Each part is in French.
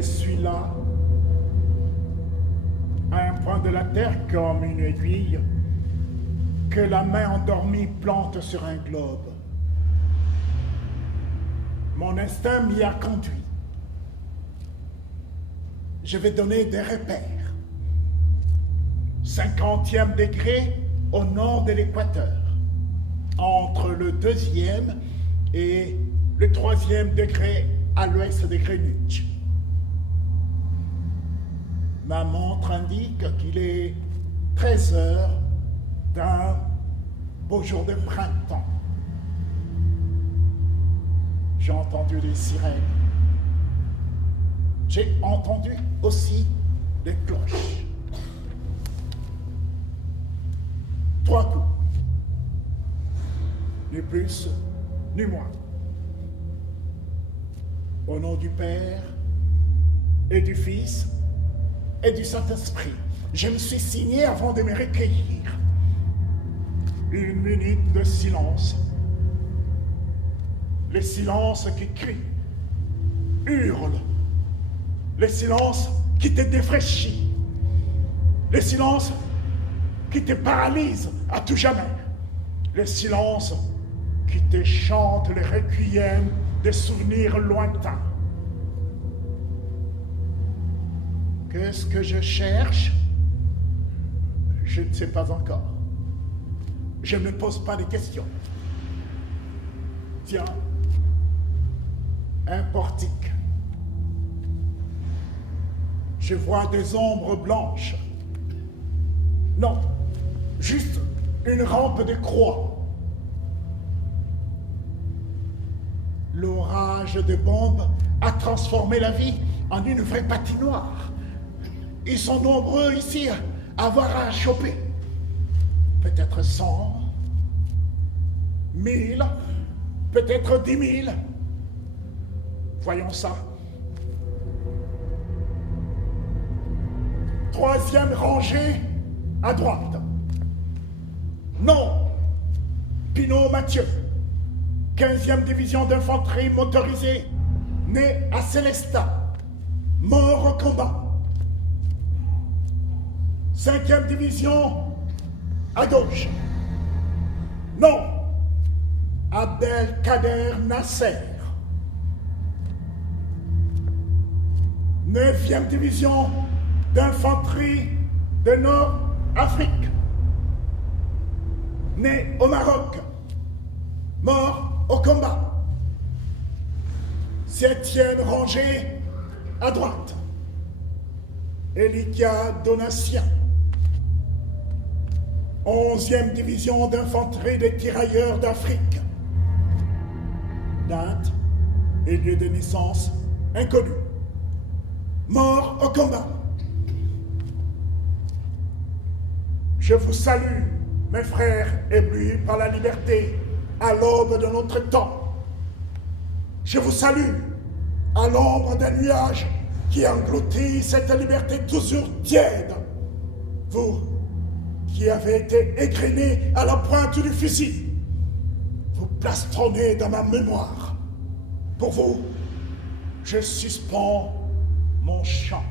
Je suis là, à un point de la terre comme une aiguille que la main endormie plante sur un globe. Mon instinct m'y a conduit. Je vais donner des repères. 50e degré au nord de l'équateur, entre le 2e et le 3e degré à l'ouest de Greenwich. Ma montre indique qu'il est 13 heures d'un beau jour de printemps. J'ai entendu des sirènes. J'ai entendu aussi des cloches. 3 coups. Ni plus, ni moins. Au nom du Père et du Fils et du Saint-Esprit, je me suis signé avant de me recueillir. 1 minute de silence. Le silence qui crie, hurle. Le silence qui te défraîchit. Le silence qui te paralyse à tout jamais. Le silence qui te chante le requiem des souvenirs lointains. Qu'est-ce que je cherche? Je ne sais pas encore. Je ne me pose pas de questions. Tiens, un portique. Je vois des ombres blanches. Non, juste une rampe de croix. L'orage de bombes a transformé la vie en une vraie patinoire. Ils sont nombreux ici à avoir à choper. Peut-être 100, 1000, peut-être 10 000. Voyons ça. 3e rangée à droite. Non. Pinot Mathieu. 15e division d'infanterie motorisée, né à Célestat, mort au combat. 5e division à gauche. Non. Abdelkader Nasser. 9e division d'infanterie de Nord-Afrique, né au Maroc, mort au combat. 7e rangée à droite. Elikia Donatien. 11e division d'infanterie des tirailleurs d'Afrique. Date et lieu de naissance inconnu. Mort au combat. Je vous salue, mes frères éblouis par la liberté à l'aube de notre temps. Je vous salue à l'ombre d'un nuage qui engloutit cette liberté toujours tiède. Vous qui avez été égrenés à la pointe du fusil, vous plastronnez dans ma mémoire. Pour vous, je suspends mon chant.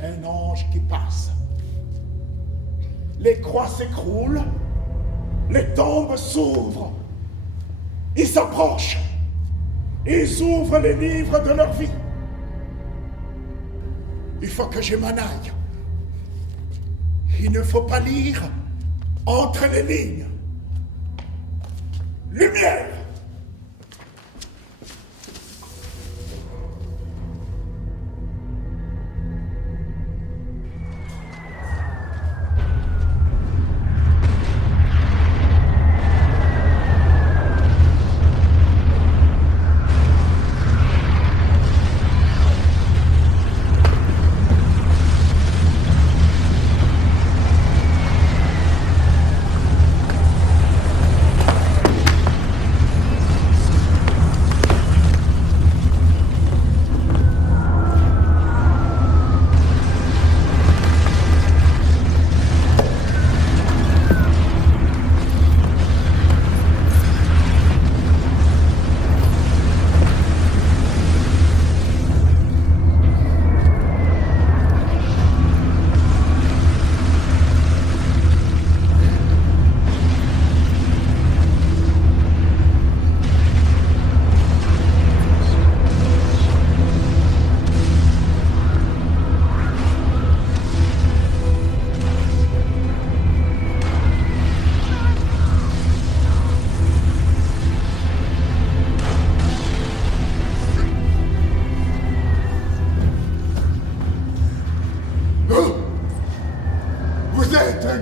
Un ange qui passe. Les croix s'écroulent, les tombes s'ouvrent. Ils s'approchent. Ils ouvrent les livres de leur vie. Il faut que je m'en aille. Il ne faut pas lire entre les lignes. Lumière!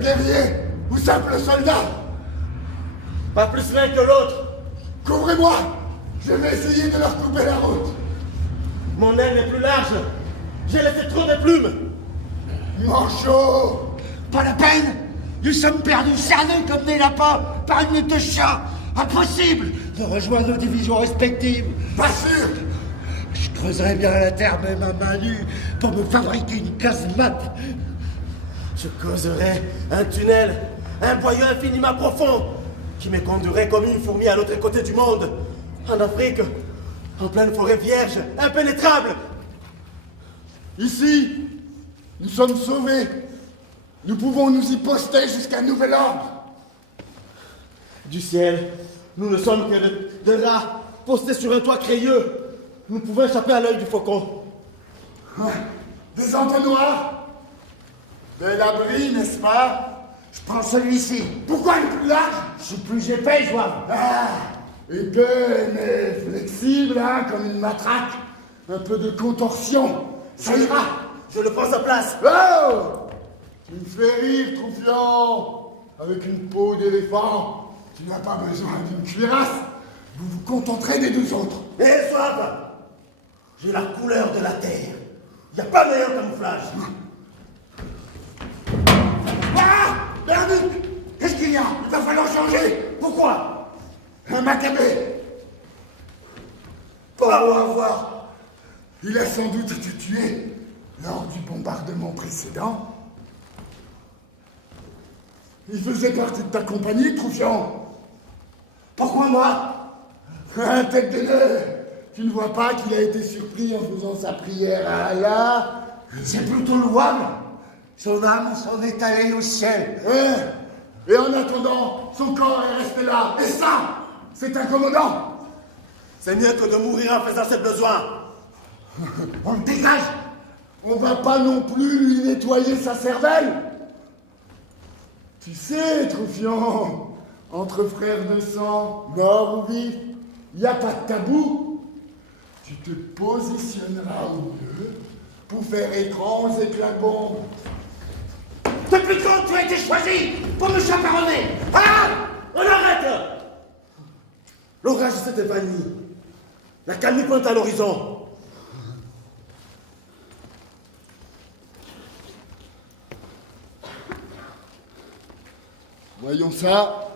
guerrier ou simple soldat? Pas plus l'un que l'autre. Couvrez-moi! Je vais essayer de leur couper la route. Mon aile n'est plus large. J'ai laissé trop de plumes. Manchot! Pas la peine. Nous sommes perdus, cernés comme des lapins par une meute de chiens. Impossible de rejoindre nos divisions respectives. Pas sûr! Je creuserais bien la terre, même à main nue, pour me fabriquer une casemate. Je causerais un tunnel, un boyau infiniment profond, qui me conduirait comme une fourmi à l'autre côté du monde, en Afrique, en pleine forêt vierge, impénétrable. Ici, nous sommes sauvés. Nous pouvons nous y poster jusqu'à nouvel ordre. Du ciel, nous ne sommes que de rats postés sur un toit crayeux. Nous pouvons échapper à l'œil du faucon. Des entonnoirs? Bel abri, n'est-ce pas? Je prends celui-ci. Pourquoi le plus large? Je suis plus épais, je vois. Ah, épais, mais flexible, hein, comme une matraque. Un peu de contorsion. Ça ira. Je le prends sa place. Oh! Tu me fais rire, Troufiant. Avec une peau d'éléphant, tu n'as pas besoin d'une cuirasse. Vous vous contenterez des deux autres. Et soif! J'ai la couleur de la terre. Il n'y a pas meilleur camouflage. Ah! Bernic! Qu'est-ce qu'il y a? Il va falloir changer. Pourquoi? Un macabé. Pas beau à voir. Il a sans doute été tué lors du bombardement précédent. Il faisait partie de ta compagnie, Troufiant. Pourquoi moi? Un tête de nœud. Tu ne vois pas qu'il a été surpris en faisant sa prière à Allah? C'est plutôt louable. Son âme s'en est allée au ciel. Ouais. Et en attendant, son corps est resté là. Et ça, c'est incommodant. C'est mieux que de mourir en faisant ses besoins. On le dégage. On va pas non plus lui nettoyer sa cervelle. Tu sais, Troufiant, entre frères de sang, morts ou vifs, il n'y a pas de tabou. Tu te positionneras au milieu pour faire écran aux éclats de bombe. Depuis quand tu as été choisi pour me chaperonner? Ah! On arrête! L'orage s'est évanoui. La calme pointe à l'horizon. Voyons ça.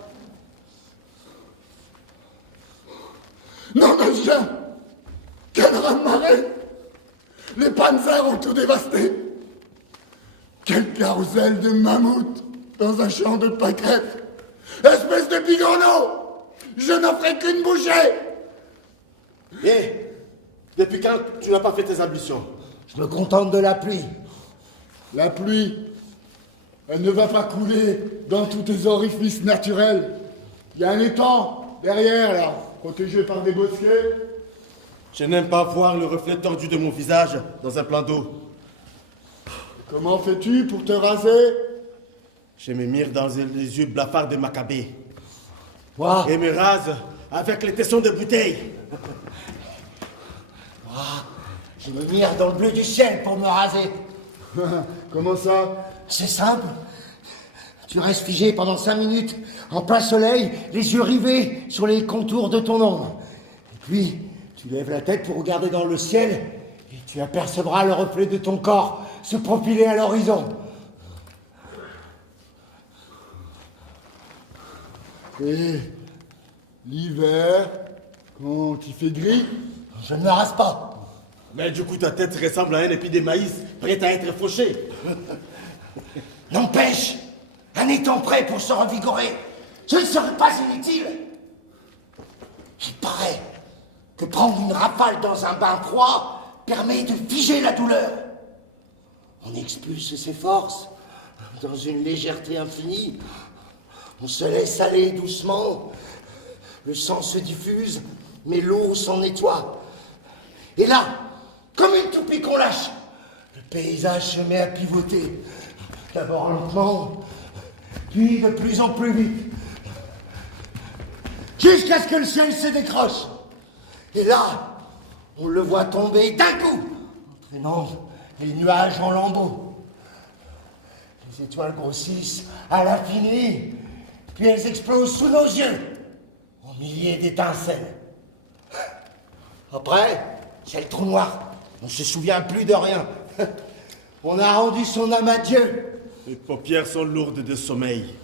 Non, mais viens! Quel raz-de-marée! Les panzers ont tout dévasté. Quel carrousel de mammouths dans un champ de pâquerettes. Espèce de bigorneau! Je n'en ferai qu'une bouchée! Et depuis quand tu n'as pas fait tes ablutions? Je me contente de la pluie. La pluie, elle ne va pas couler dans tous tes orifices naturels. Il y a un étang derrière, là, protégé par des bosquets. Je n'aime pas voir le reflet tordu de mon visage dans un plan d'eau. Comment fais-tu pour te raser? Je me mire dans les yeux blafards de Maccabée. Moi, Et me rase avec les tessons de bouteille. je me mire dans le bleu du ciel pour me raser. Comment ça? C'est simple. Tu restes figé pendant 5 minutes, en plein soleil, les yeux rivés sur les contours de ton ombre. Et puis, tu lèves la tête pour regarder dans le ciel, et tu apercevras le reflet de ton corps se profiler à l'horizon. Et l'hiver, quand il fait gris, Je ne me rase pas. Mais du coup, ta tête ressemble à un épi de maïs prêt à être fauché. N'empêche, un étant prêt pour se revigorer, je ne serai pas inutile. Il paraît que prendre une rafale dans un bain froid permet de figer la douleur. On expulse ses forces dans une légèreté infinie. On se laisse aller doucement. Le sang se diffuse, mais l'eau s'en nettoie. Et là, comme une toupie qu'on lâche, le paysage se met à pivoter. D'abord lentement, puis de plus en plus vite. Jusqu'à ce que le ciel se décroche. Et là, on le voit tomber d'un coup, entraînant les nuages en lambeaux. Les étoiles grossissent à l'infini, puis elles explosent sous nos yeux, en milliers d'étincelles. Après, c'est le trou noir. On ne se souvient plus de rien. On a rendu son âme à Dieu. Mes paupières sont lourdes de sommeil.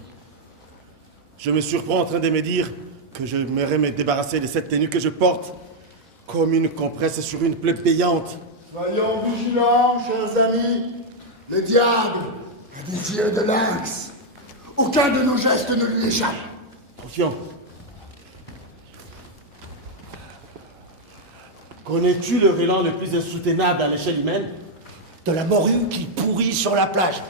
Je me surprends en train de me dire que je m'aimerais me débarrasser de cette tenue que je porte, comme une compresse sur une plaie payante. Soyons vigilants, chers amis. Le diable a des yeux de lynx. Aucun de nos gestes ne lui échappe. Confiant. Connais-tu le relent le plus insoutenable à l'échelle humaine? De la morue qui pourrit sur la plage.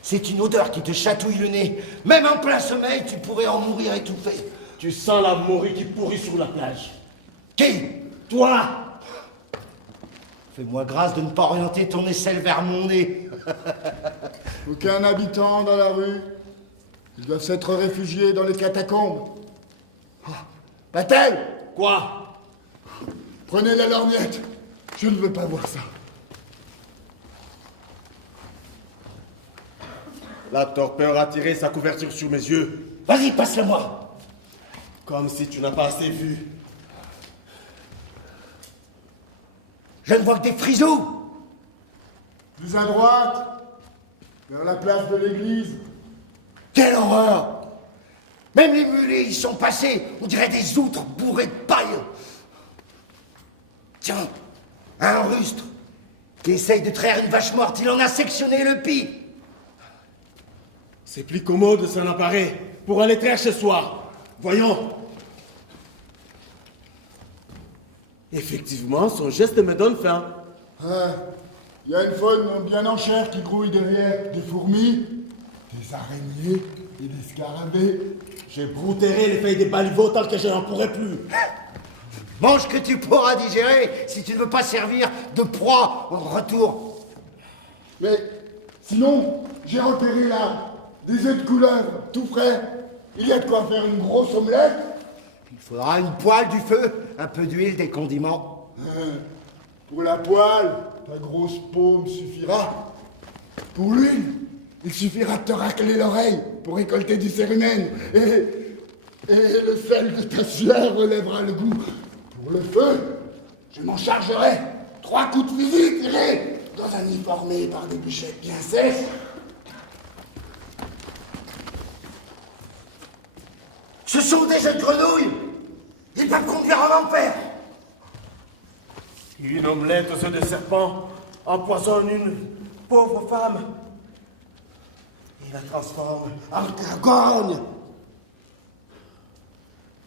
C'est une odeur qui te chatouille le nez. Même en plein sommeil, tu pourrais en mourir étouffé. Tu sens la morue qui pourrit sur la plage. Qui? Toi! Fais-moi grâce de ne pas orienter ton aisselle vers mon nez. Aucun habitant dans la rue. Ils doivent s'être réfugiés dans les catacombes. Patel! Quoi? Prenez la lorgnette. Je ne veux pas voir ça. La torpeur a tiré sa couverture sur mes yeux. Vas-y, passe-le-moi. Comme si tu n'as pas assez vu. Je ne vois que des frisous. Plus à droite, vers la place de l'église. Quelle horreur! Même les mulets y sont passés, on dirait des outres bourrées de paille. Tiens, un rustre qui essaye de traire une vache morte, il en a sectionné le pis. C'est plus commode, ça n'apparaît, pour aller traire chez soi. Voyons. Effectivement, son geste me donne faim. Il y a une faune bien en chair qui grouille derrière. Des fourmis, des araignées et des scarabées. J'ai brouteré les feuilles des baliveaux tant que je n'en pourrai plus. Mange ce que tu pourras digérer si tu ne veux pas servir de proie en retour. Mais sinon, j'ai repéré là des œufs de couleuvre tout frais. Il y a de quoi faire une grosse omelette. Il faudra une poêle, du feu, un peu d'huile, des condiments. Pour la poêle, ta grosse paume suffira. Pour l'huile, il suffira de te racler l'oreille pour récolter du cérumen. Et le sel de ta sueur relèvera le goût. Pour le feu, je m'en chargerai. 3 coups de fusil tirés dans un nid formé par des bûchettes bien sèches. Ce sont des jeunes grenouilles. Ils peuvent conduire en enfer. Une omelette aux œufs de serpent empoisonne une pauvre femme et la transforme en dragonne.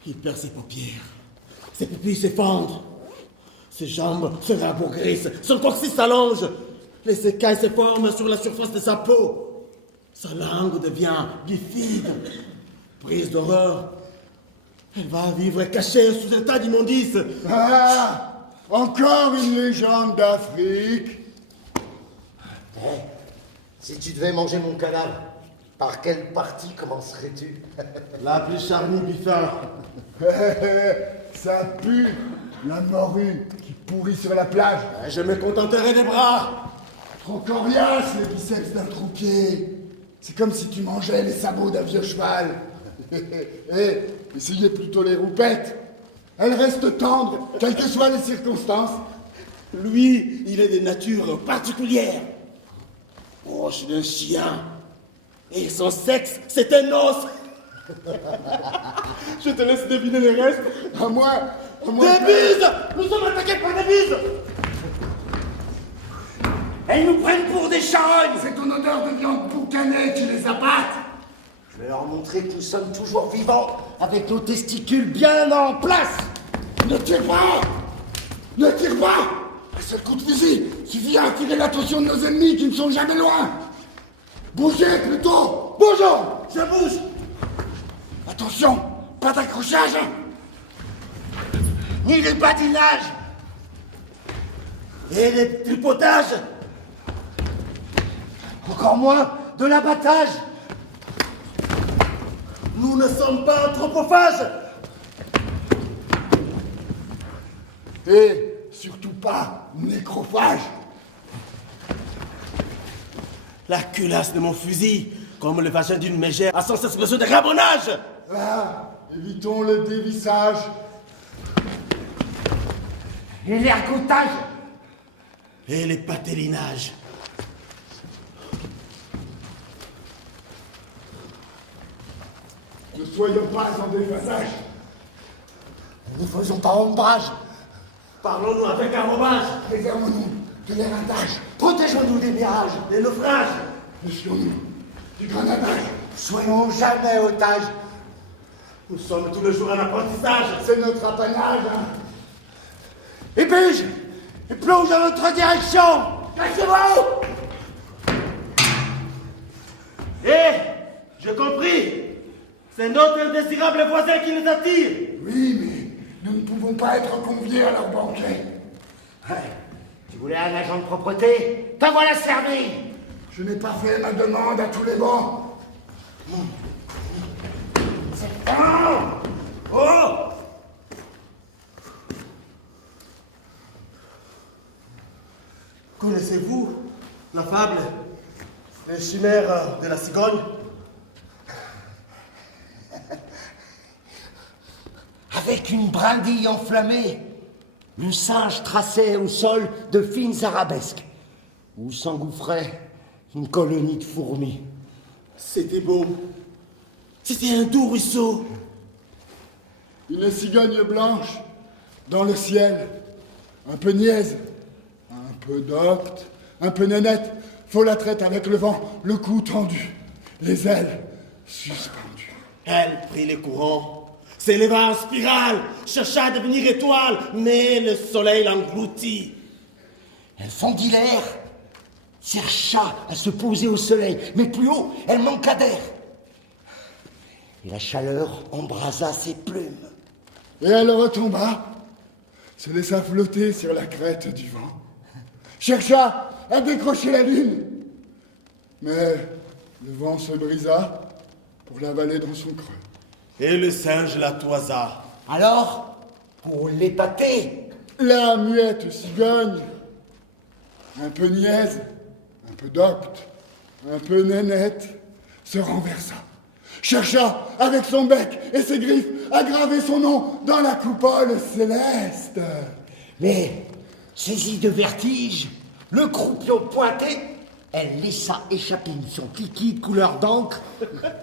Il perd ses paupières, ses pupilles s'effondrent, ses jambes se rabougrissent, son coccyx s'allonge, les écailles se forment sur la surface de sa peau, sa langue devient bifide, prise d'horreur. Elle va vivre cachée sous un tas d'immondices. Ah, encore une légende d'Afrique. Si tu devais manger mon cadavre, par quelle partie commencerais-tu? La plus charmée Biffin. Ça pue, la morue qui pourrit sur la plage. Je me contenterai des bras. Trop coriace, les biceps d'un troupier. C'est comme si tu mangeais les sabots d'un vieux cheval. Essayez plutôt les roupettes. Elles restent tendres, quelles que soient les circonstances. Lui, il est de nature particulière. Proche d'un chien. Et son sexe, c'est un os. Je te laisse deviner le reste. À moi. Des bises! Nous sommes attaqués par des bises! Elles nous prennent pour des charognes. C'est ton odeur de viande boucanée qui les abatte. Je vais leur montrer que nous sommes toujours vivants, avec nos testicules bien en place. Ne tire pas! Ne tire pas! Un seul coup de fusil suffit à attirer l'attention de nos ennemis qui ne sont jamais loin. Bougez plutôt! Bougeons! Je bouge. Attention! Pas d'accrochage! Ni de badinage. Et les tripotages. Encore moins de l'abattage. Nous ne sommes pas anthropophages. Et surtout pas nécrophages. La culasse de mon fusil, comme le vagin d'une mégère, a sans cesse besoin de rabonnage. Là, évitons le dévissage. Et l'ergotage. Et les patélinages. Ne soyons pas en déphasage. Ne faisons pas ombrage. Parlons-nous avec arrobage. Préservons-nous de l'éreintage. Protégeons-nous des mirages. Des naufrages. Méfions-nous du grenadage. Soyons jamais otages. Nous sommes tous les jours en apprentissage. C'est notre apanage. Hein. Épige et plonge dans notre direction. Cachez-vous. J'ai compris. C'est notre indésirable voisin qui nous attire. Oui, mais nous ne pouvons pas être conviés à leur banquet. Tu voulais un agent de propreté? T'en voilà servi. Je n'ai pas fait ma demande à tous les bancs. Oh! Connaissez-vous la fable Les chimères de la cigogne? Avec une brindille enflammée, le singe traçait au sol de fines arabesques, où s'engouffrait une colonie de fourmis. C'était beau. C'était un doux ruisseau. Une cigogne blanche dans le ciel, un peu niaise, un peu docte, un peu nénette, folâtrait avec le vent, le cou tendu, les ailes suspendues. Elle prit les courants, s'éleva en spirale, chercha à devenir étoile, mais le soleil l'engloutit. Elle fondit l'air, chercha à se poser au soleil, mais plus haut, elle manqua d'air. Et la chaleur embrasa ses plumes. Et elle retomba, se laissa flotter sur la crête du vent, chercha à décrocher la lune. Mais le vent se brisa pour l'avaler dans son creux. Et le singe la toisa. Alors, pour l'épater, La muette cigogne, un peu niaise, un peu docte, un peu nénette, se renversa, chercha avec son bec et ses griffes à graver son nom dans la coupole céleste. mais, saisie de vertige, le croupion pointé, elle laissa échapper une son liquide couleur d'encre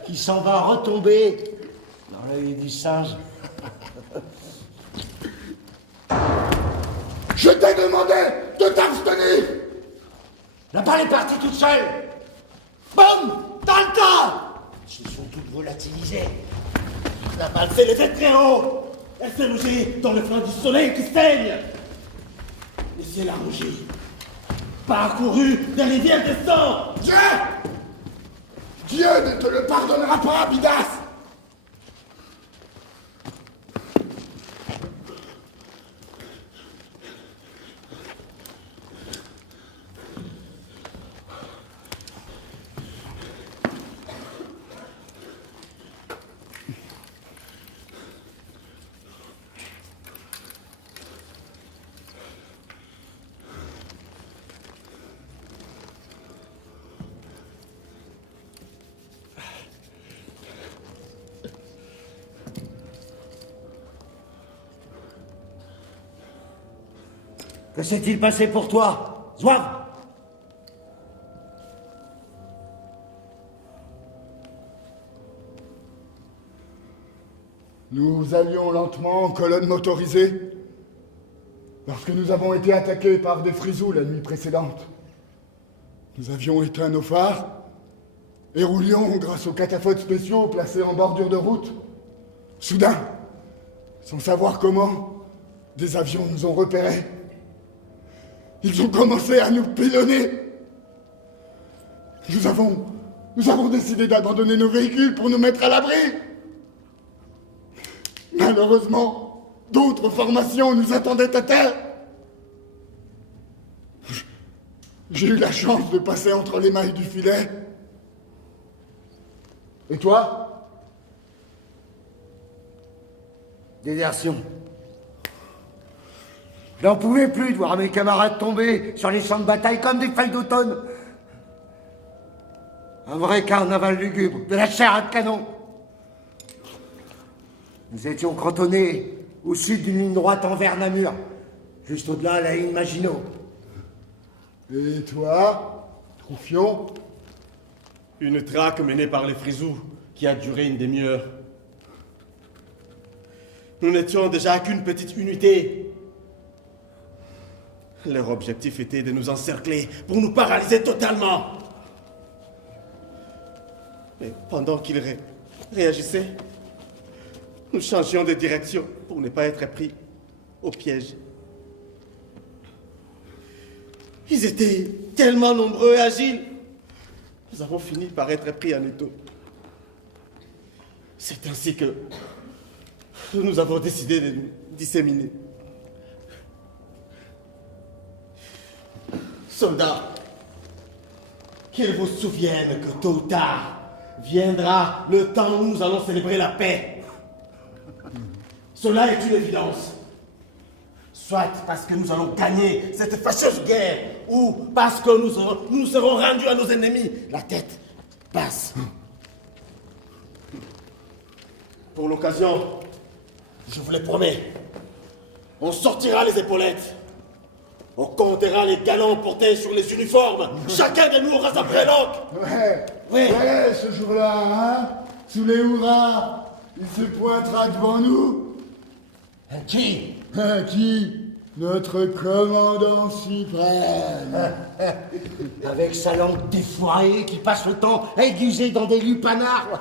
qui s'en va retomber dans l'œil du singe. Je t'ai demandé de t'abstenir. La balle est partie toute seule. Boum! Dans le tas! Elles se sont toutes volatilisées. La balle s'est levée très haut. Elle s'est logée dans le flanc du soleil qui saigne. Le ciel a rougi. Parcouru des rivières de sang. Dieu! Dieu ne te le pardonnera pas, Abydas. Que s'est-il passé pour toi, Zouave? Nous allions lentement en colonne motorisée lorsque nous avons été attaqués par des frisous la nuit précédente. Nous avions éteint nos phares et roulions grâce aux cataphotes spéciaux placés en bordure de route. Soudain, sans savoir comment, des avions nous ont repérés. Ils ont commencé à nous pilonner. Nous avons décidé d'abandonner nos véhicules pour nous mettre à l'abri. Malheureusement, d'autres formations nous attendaient à terre. J'ai eu la chance de passer entre les mailles du filet. Et toi? Désertion. Je n'en pouvais plus de voir mes camarades tomber sur les champs de bataille comme des feuilles d'automne. Un vrai carnaval lugubre, de la chair à canon. Nous étions cantonnés au sud d'une ligne droite envers Namur, juste au-delà la ligne Maginot. Et toi, Troufion? Une traque menée par les Frisous qui a duré une demi-heure. Nous n'étions déjà qu'une petite unité. Leur objectif était de nous encercler pour nous paralyser totalement. Mais pendant qu'ils réagissaient, nous changions de direction pour ne pas être pris au piège. Ils étaient tellement nombreux et agiles. Nous avons fini par être pris en étau. C'est ainsi que nous avons décidé de nous disséminer. Soldats, qu'il vous souvienne que tôt ou tard viendra le temps où nous allons célébrer la paix. Cela est une évidence. Soit parce que nous allons gagner cette fâcheuse guerre, ou parce que nous serons rendus à nos ennemis, la tête basse. Pour l'occasion, je vous le promets, on sortira les épaulettes. On comptera les galons portés sur les uniformes. Chacun de nous aura sa breloque. Ouais, ce jour-là, hein, sous les hurrahs, il se pointera devant nous. Qui? Qui? Notre commandant suprême. Avec sa langue défoirée qui passe le temps aiguisé dans des lupanards.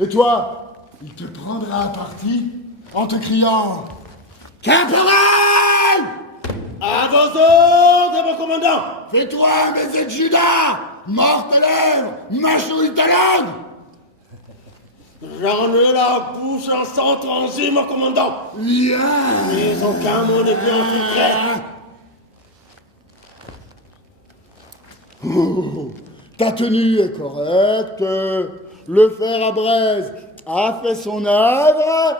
Et toi, il te prendra à partie en te criant « Caporal ! À vos ordres, mon commandant! Fais-toi un baiser de Judas! Morte lèvre! Mâchouille ta langue !» J'en ai la bouche en sang transi, mon commandant! Viens! Mais aucun mot ne vient filtrer! Oh, ta tenue est correcte. Le fer à braise a fait son œuvre.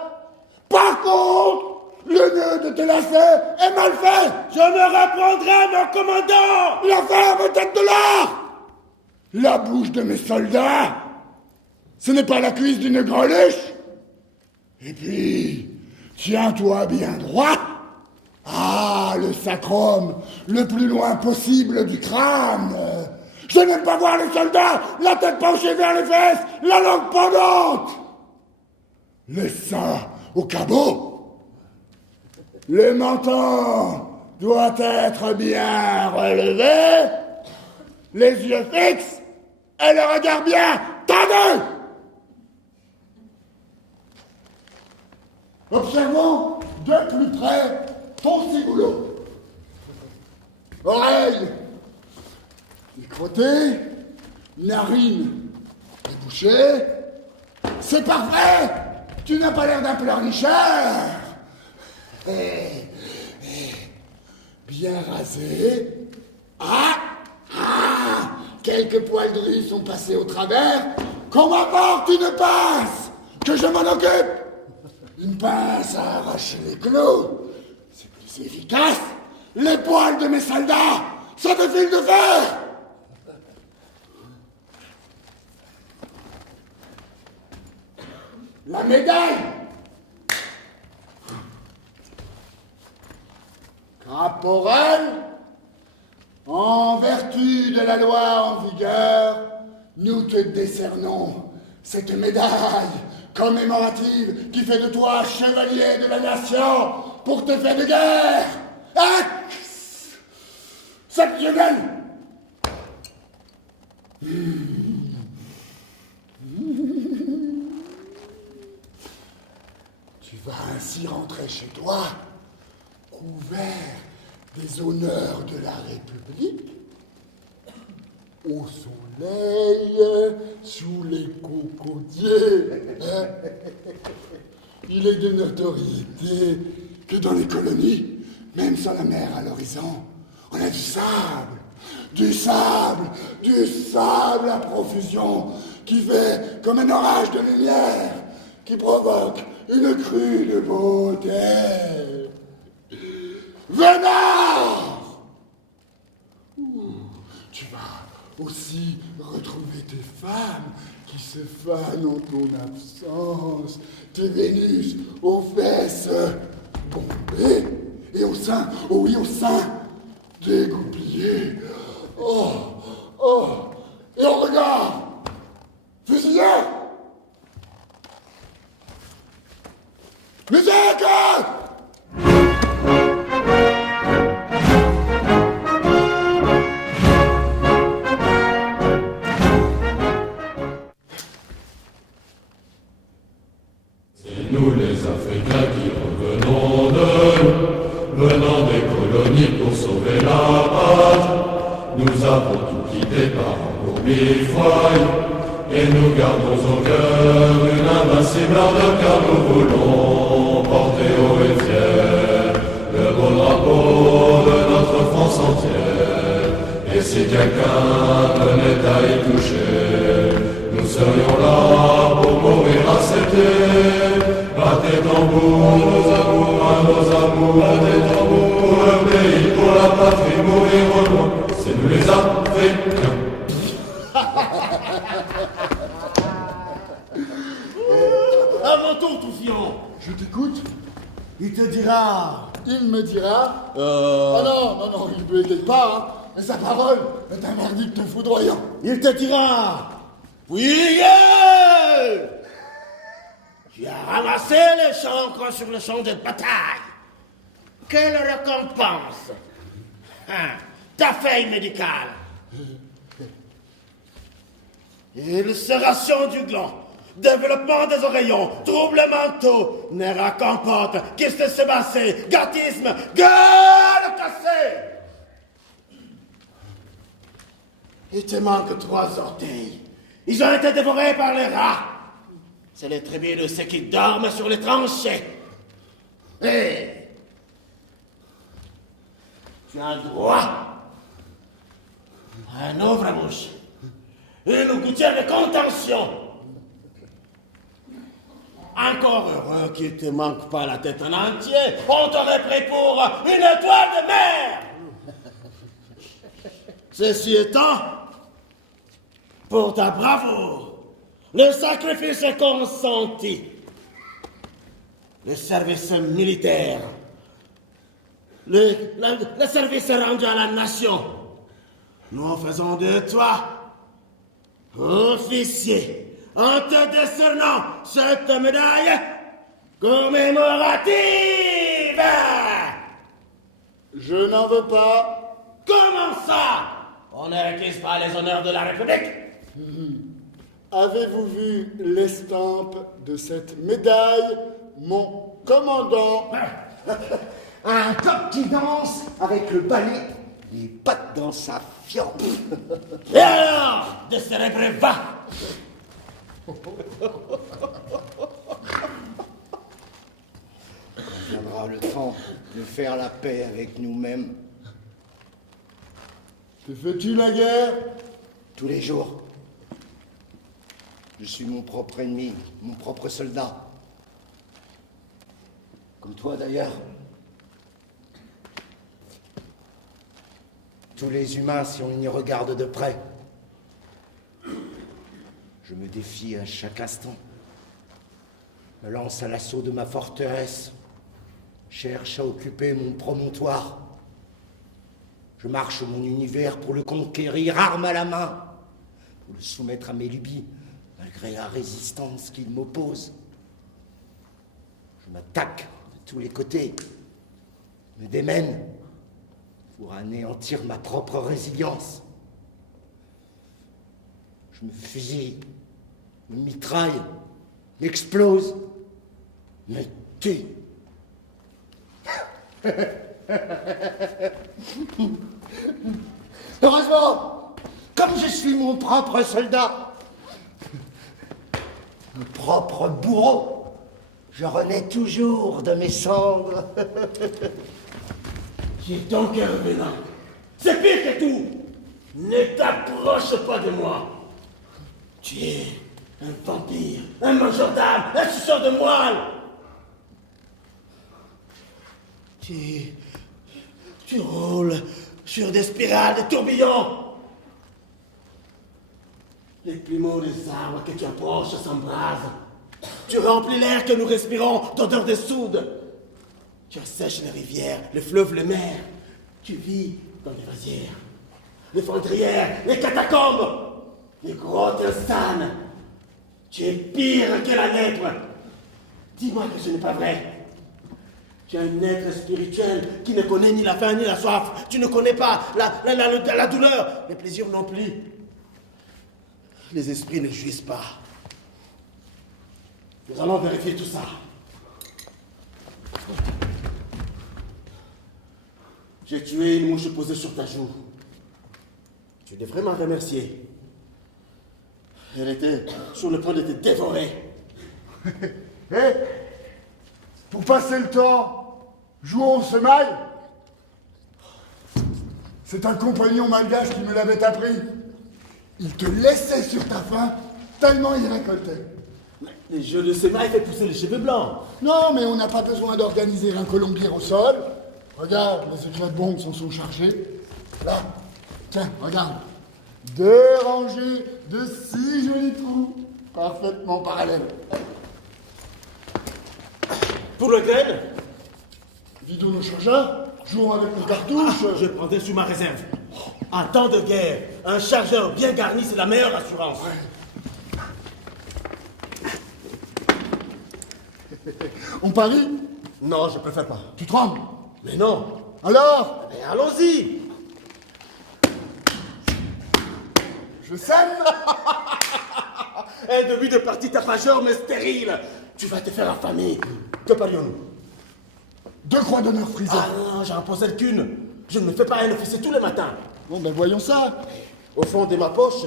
Par contre, le nœud de tes lacets est mal fait. Je me reprendrai, mon commandant! La ferme tête de l'art. La bouche de mes soldats, ce n'est pas la cuisse d'une greluche. Et puis, tiens-toi bien droit. Ah, le sacrum, le plus loin possible du crâne. Je n'aime pas voir les soldats, la tête penchée vers les fesses, la langue pendante. Les seins au cabot. Le menton doit être bien relevé, les yeux fixes et le regard bien tendu. Observons de plus près ton ciboulot. Oreille écrotée, narine débouchée. C'est parfait. Tu n'as pas l'air d'un pleurnicheur. Bien rasé. Quelques poils de riz sont passés au travers. Qu'on m'apporte une pince, que je m'en occupe. Une pince à arracher les clous. C'est plus efficace. Les poils de mes soldats sont de fil de fer. La médaille. Caporal, en vertu de la loi en vigueur, nous te décernons cette médaille commémorative qui fait de toi chevalier de la nation pour tes faits de guerre. Exceptionnel. Tu vas ainsi rentrer chez toi, couvert des honneurs de la République, au soleil, sous les cocotiers. Il est de notoriété que dans les colonies, même sans la mer à l'horizon, on a du sable à profusion, qui fait comme un orage de lumière, qui provoque une crue de beauté. Vénard! Tu vas aussi retrouver tes femmes qui se fanent en ton absence, tes Vénus aux fesses bombées et au sein, oh oui, au sein, dégoupillé. Oh, oh, et on regarde, fusillé. Musique! Nous les Africains qui revenons venant des colonies pour sauver la page, nous avons tout quitté par amour mille-feuilles, et nous gardons au cœur une invincible ardeur, car nous voulons porter haut et fier le beau drapeau de notre France entière. Et si quelqu'un venait à y toucher, nous serions là pour mourir acceptés. Battez tambour, nos amours, à nos amours, battez tambour, pour le pays, pour la patrie, mourir au loin, c'est nous les Africains. À mon tour, Toufion. Je t'écoute. Il te dira. Il me dira. Oh non, il ne bégaye pas, hein. Mais sa parole est un verdict foudroyant. Il te dira. Oui, tu as ramassé les chancres sur le champ de bataille. Quelle récompense? Ta feuille médicale. Ulcération du gland, développement des oreillons, troubles mentaux, nerfs à compote, kyste sébacée, gâtisme, gueule cassée. Il te manque 3 orteils. Ils ont été dévorés par les rats. C'est les tribus de ceux qui dorment sur les tranchées. Hé! Tu as droit à un ouvre-bouche, une gouttière de contention. Encore heureux qu'il ne te manque pas la tête en entier. On t'aurait pris pour une étoile de mer. Ceci étant, pour ta bravoure, le sacrifice est consenti, le service militaire, le service rendu à la nation, nous faisons de toi officier en te décernant cette médaille commémorative. Je n'en veux pas. Comment ça? On ne réquise pas les honneurs de la République. Avez-vous vu l'estampe de cette médaille, mon commandant? Un coq qui danse avec le balai, les pattes dans sa fiente. Et alors, de célébrer va. Viendra le temps de faire la paix avec nous-mêmes. Te fais-tu la guerre? Tous les jours. Je suis mon propre ennemi, mon propre soldat. Comme toi d'ailleurs. Tous les humains si on y regarde de près. Je me défie à chaque instant. Me lance à l'assaut de ma forteresse. Cherche à occuper mon promontoire. Je marche mon univers pour le conquérir, arme à la main, pour le soumettre à mes lubies, malgré la résistance qu'il m'oppose. Je m'attaque de tous les côtés, me démène pour anéantir ma propre résilience. Je me fusille, me mitraille, m'explose, me tue. Heureusement, comme je suis mon propre soldat, mon propre bourreau, je renais toujours de mes cendres. J'ai ton cœur vénin. C'est pire que tout. Ne t'approche pas de moi. Tu es un vampire, un mangeur d'âme, un suceur de moelle. Tu roules sur des spirales de tourbillons. Les plumeaux des arbres que tu approches s'embrasent. Tu remplis l'air que nous respirons d'odeur de soude. Tu assèches les rivières, les fleuves, les mers. Tu vis dans les vasières, les fondrières, les catacombes, les grottes insanes. Tu es pire que la lèpre. Dis-moi que ce n'est pas vrai. Tu es un être spirituel qui ne connaît ni la faim ni la soif. Tu ne connais pas la douleur, les plaisirs non plus. Les esprits ne jouissent pas. Nous allons vérifier tout ça. J'ai tué une mouche posée sur ta joue. Tu devrais m'en remercier. Elle était sur le point de te dévorer. Hé, pour passer le temps, jouons au semail. C'est un compagnon malgache qui me l'avait appris. Il te laissait sur ta faim, tellement il récoltait. Les jeux de semaille fait pousser les cheveux blancs. Non, mais on n'a pas besoin d'organiser un colombier au sol. Regarde, les secrets de bombes s'en sont chargés. Là, tiens, regarde. 2 rangées de 6 jolis trous, parfaitement parallèles. Pour le graine, Vidons nos chargeurs, jouons avec nos cartouches. je prendrai sous ma réserve. En temps de guerre, un chargeur bien garni, c'est la meilleure assurance. On parie? Non, je préfère pas. Tu trembles? Mais non. Alors, Mais allons-y. je sème. Un demi de partie tapageur, mais stérile. Tu vas te faire affamer. Que parions-nous? 2 croix d'honneur frisées. Ah non, j'en possède qu'une. Je ne me fais pas un officier tous les matins. Bon, ben voyons ça. Au fond de ma poche,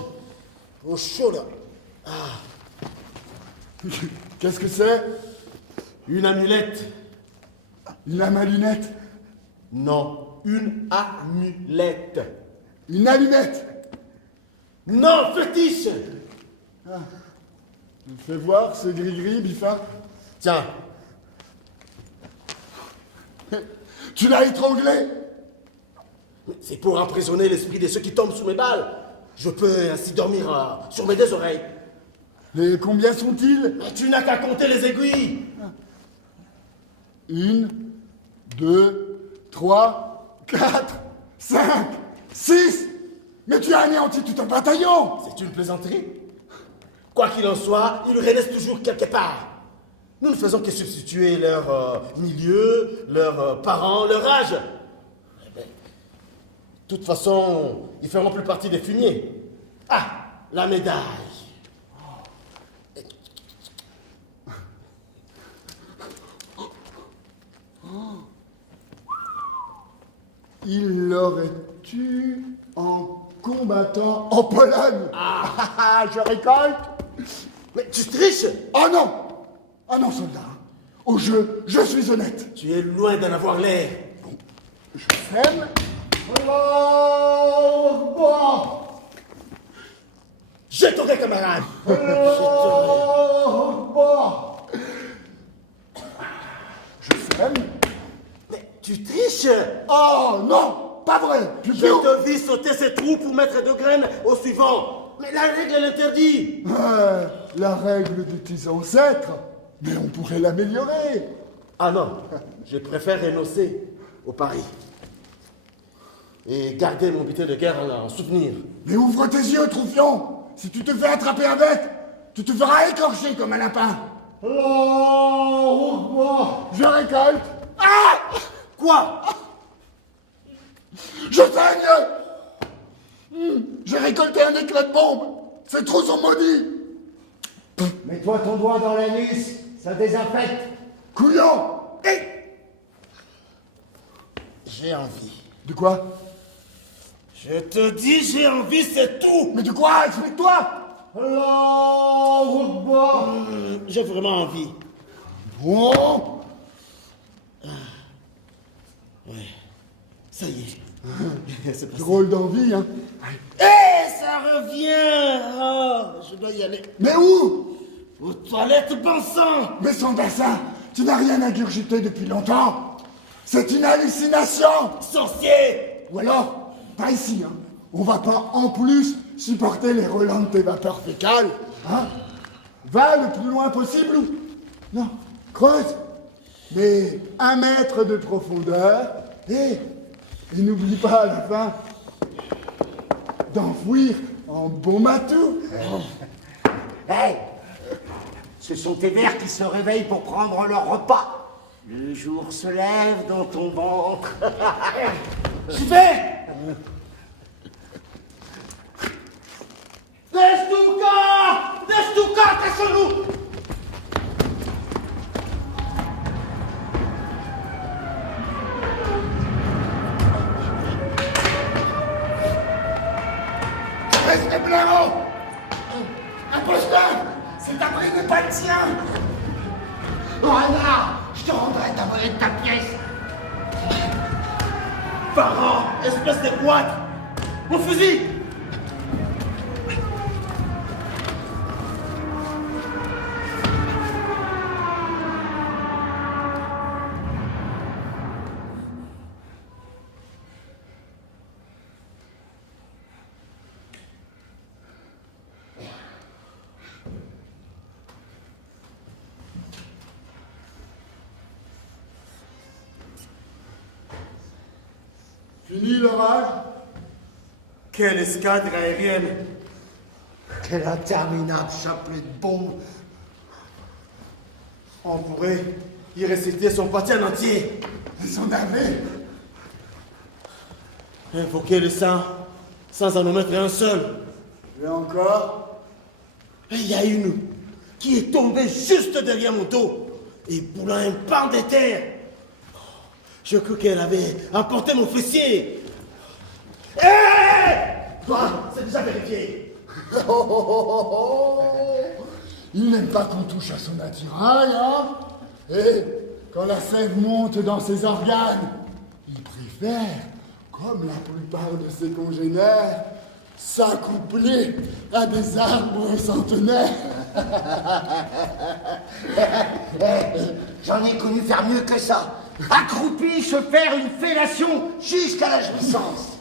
au chaud là. Qu'est-ce que c'est? Une amulette. Une amalunette. Non, une amulette. Une allumette. Non, fétiche. Fais voir ce gris-gris, Bifa. Tiens, Tu l'as étranglé? c'est pour emprisonner l'esprit de ceux qui tombent sous mes balles. Je peux ainsi dormir sur mes 2 oreilles. Et combien sont-ils? Mais tu n'as qu'à compter les aiguilles. 1, 2, 3, 4, 5, 6. Mais tu as anéanti tout un bataillon. C'est une plaisanterie. Quoi qu'il en soit, il reste toujours quelque part. Nous ne faisons que substituer leur milieu, leurs parents, leur âge. Eh ben, de toute façon, ils feront plus partie des fumiers. Ah, la médaille. Il l'aurait tué en combattant en Pologne. Ah, je récolte. Mais tu triches. Oh non! Ah non, soldat. Au jeu, je suis honnête. Tu es loin d'en avoir l'air. Je sème. Oh, bon. Je t'aurai, camarade. Oh, bon. Je sème. Mais tu triches. Oh non, pas vrai. Je te vis sauter ces trous pour mettre 2 graines au suivant. Mais la règle l'interdit. La règle de tes ancêtres. Mais on pourrait l'améliorer. Ah non, je préfère renoncer au pari. Et garder mon butin de guerre en souvenir. Mais ouvre tes yeux, Troufion. Si tu te fais attraper avec, tu te feras écorcher comme un lapin. Oh, je récolte. Ah! Quoi? Je saigne. J'ai récolté un éclat de bombe. Ces trous sont maudits. Mets-toi ton doigt dans l'anus, ça désinfecte. Couillon. J'ai envie. De quoi? Je te dis, j'ai envie, c'est tout. Mais de quoi? Explique-toi. J'ai vraiment envie. Bon. Ouais, ça y est. C'est passé. Drôle d'envie, hein. Ça revient. Oh, je dois y aller. Mais où? Aux toilettes, bon sang. Mais sans bassin, tu n'as rien ingurgité depuis longtemps. C'est une hallucination. Sorcier. Ou alors, pas ici, hein. On va pas en plus supporter les relents de tes vapeurs fécales, hein? Va le plus loin possible ou... Non, creuse. Mais 1 mètre de profondeur et n'oublie pas à la fin d'enfouir en bon matou. Hé, ce sont tes vers qui se réveillent pour prendre leur repas. Le jour se lève dans ton ventre. J'y vais! Destuka! Destuka, cassons-nous! Restez blaireau! Imposteur! Cet abri n'est pas le tien! Oh, Anna, je te rendrai ta monnaie de ta pièce. Pharaon, espèce de boîte! Mon fusil! Fini l'orage? Quelle escadre aérienne! Quel interminable chapelet de bombes. On pourrait y réciter son pâté en entier. Son armée? Invoquer le sang sans en omettre un seul. Et encore? Il y a une qui est tombée juste derrière mon dos et boulant un pan de terre. Je crus qu'elle avait emporté mon fessier. Hé! Toi, c'est déjà vérifié. Il n'aime pas qu'on touche à son attirail, hein? Et quand la sève monte dans ses organes, il préfère, comme la plupart de ses congénères, s'accoupler à des arbres centenaires. J'en ai connu faire mieux que ça. Accroupi, se faire une fellation jusqu'à la jouissance.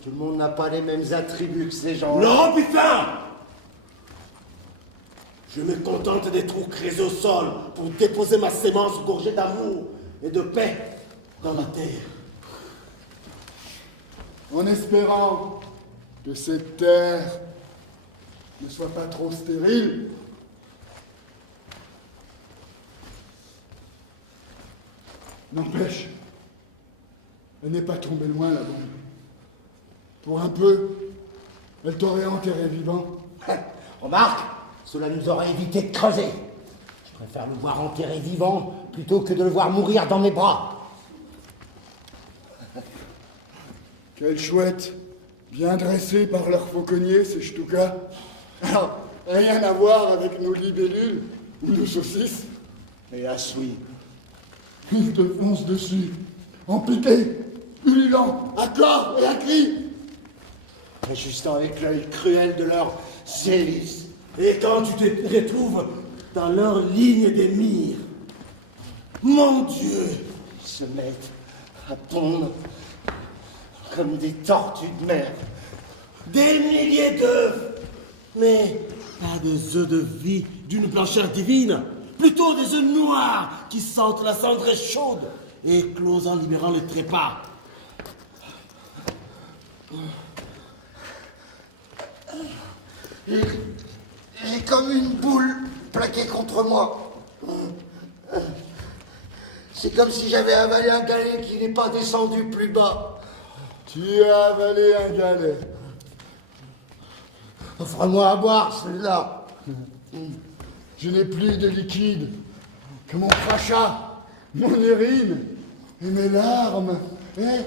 Tout le monde n'a pas les mêmes attributs que ces gens-là. Non, putain! Je me contente des trous creusés au sol pour déposer ma sémence gorgée d'amour et de paix dans la terre. En espérant que cette terre ne soit pas trop stérile. N'empêche, elle n'est pas tombée loin, la bombe. Pour un peu, elle t'aurait enterré vivant. Remarque, cela nous aurait évité de creuser. Je préfère le voir enterré vivant plutôt que de le voir mourir dans mes bras. Quelle chouette, bien dressée par leurs fauconniers, ces Stuka. Alors, rien à voir avec nos libellules ou nos saucisses. Et oui. Ils te foncent dessus, en piqué, ululant, à corps et à cri. Ajustant avec l'œil cruel de leur sévice. Et quand tu te retrouves dans leur ligne des mires, mon Dieu, Ils se mettent à pondre comme des tortues de mer. des milliers d'œufs, mais pas des œufs de vie d'une blancheur divine, plutôt des œufs noirs qui sentent la cendre chaude et éclosent en libérant les trépas. J'ai comme une boule plaquée contre moi. C'est comme si j'avais avalé un galet qui n'est pas descendu plus bas. Tu as avalé un galet. Offre-moi à boire, celui-là. Je n'ai plus de liquide que mon crachat, mon urine et mes larmes. Et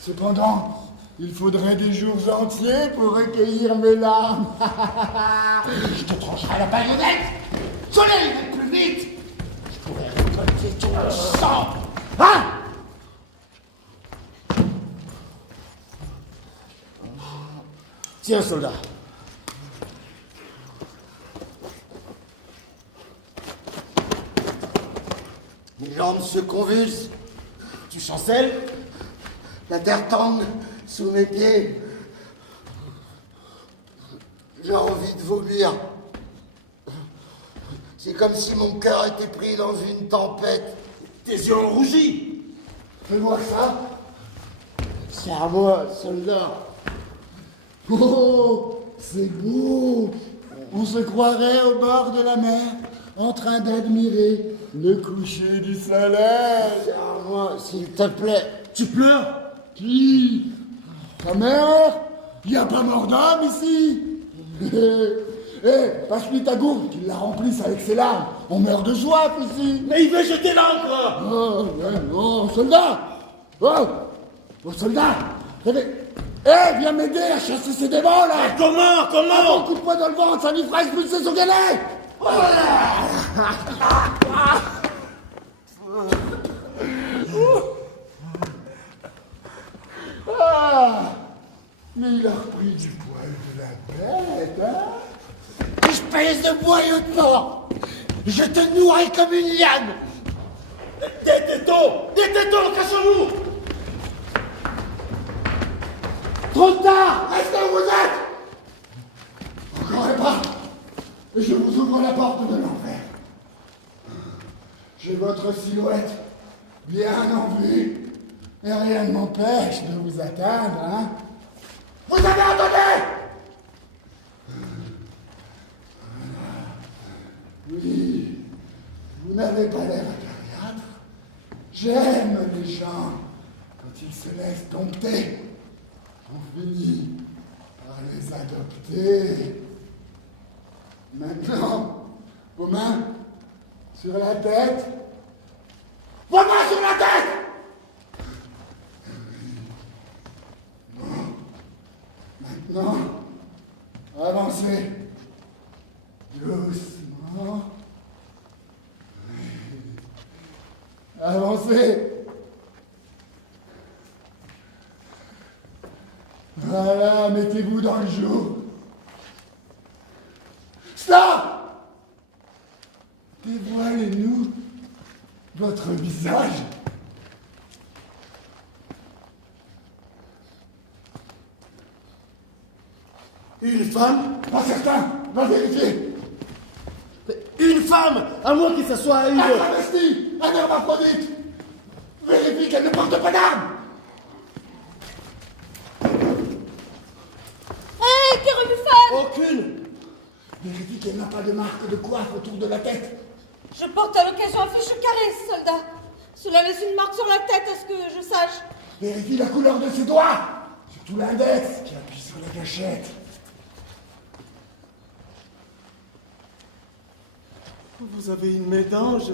cependant, il faudrait des jours entiers pour recueillir mes larmes. Je te trancherai la baïonnette. Soleil, va plus vite. Je pourrais récolter ton sang. Hein? Tiens, soldat. Mes jambes se convulsent. Tu chancelles? La terre tangue sous mes pieds. J'ai envie de vomir. C'est comme si mon cœur était pris dans une tempête. Tes yeux ont rougi. Fais-moi ça. C'est à moi, soldat. Oh, c'est beau. On se croirait au bord de la mer, en train d'admirer le coucher du soleil. C'est à moi, s'il te plaît. Tu pleures? Qui? Ta mère? Il n'y a pas mort d'homme ici. Passe-lui ta gourde, qu'il la remplisse avec ses larmes. On meurt de soif ici. Mais il veut jeter l'encre. Oh, ouais, oh, soldat! Oh, soldat! Viens m'aider à chasser ces démons là! Comment? Un bon coup de poing dans le ventre, ça lui fera expulser son galet! Mais il a repris du poil de la bête, hein? Espèce de boyau de mort! Je te nourris comme une liane! Des tétons, cachons-nous. Trop tard! Restez où vous êtes! Encore et pas! Et je vous ouvre la porte de l'enfer. J'ai votre silhouette bien en vue, et rien ne m'empêche de vous atteindre, hein? Vous avez entendu? Oui, vous n'avez pas l'air acariâtre. J'aime les gens quand ils se laissent dompter. On finit par les adopter. Maintenant, vos mains sur la tête. Vos mains sur la tête! Maintenant, avancez. Doucement. Avancez. Voilà, mettez-vous dans le jour. Stop! Dévoilez-nous votre visage. Une femme? Pas certain, va vérifier. Une femme! À moins qu'il s'assoie à une... Un travesti, un hermaphrodite. Vérifie qu'elle ne porte pas d'armes. Hé, Kérubuphone! Aucune! Vérifie qu'elle n'a pas de marque de coiffe autour de la tête. Je porte à l'occasion un fichu carré, soldat. Cela laisse une marque sur la tête, à ce que je sache. Vérifie la couleur de ses doigts. Surtout l'index qui appuie sur la gâchette. Vous avez une main d'ange.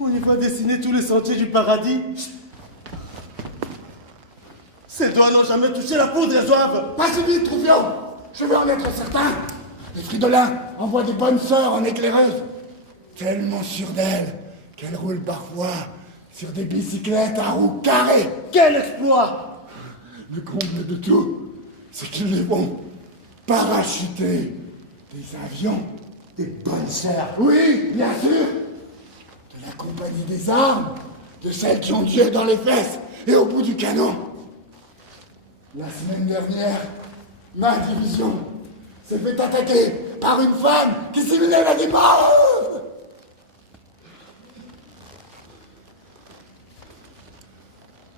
On y voit dessiner tous les sentiers du paradis. Ses doigts n'ont jamais touché la peau des oeuvres. Pas si vite, Troufion. Je veux en être certain. Les Fridolins envoient des bonnes sœurs en éclaireuses. Tellement sûres d'elles qu'elles roulent parfois sur des bicyclettes à roues carrées. Quel exploit! Le comble de tout, c'est qu'ils les font parachuter des avions. Des bonnes sœurs. Oui, bien sûr. De la compagnie des armes, de celles qui ont Dieu dans les fesses et au bout du canon. La semaine dernière, ma division s'est fait attaquer par une femme qui simulait la démence.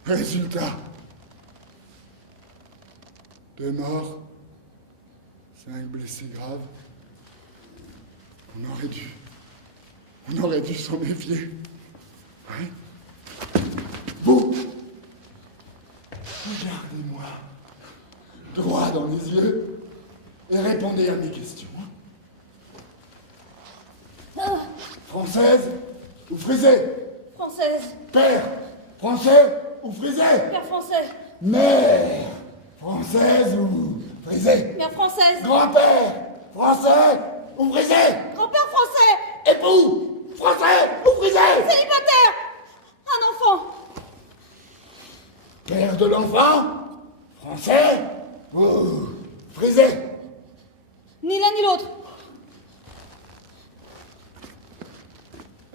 Résultat. 2 morts, 5 blessés graves. On aurait dû s'en méfier. Oui. Vous, regardez-moi droit dans les yeux et répondez à mes questions. Française ou frisée? Française. Père, français ou frisé? Père français. Mère, française ou frisée? Mère française. Grand-père, français ou frisé? Grand-père français. Époux, français ou frisé? Célibataire. Un enfant. Père de l'enfant, français ou frisé? Ni l'un ni l'autre.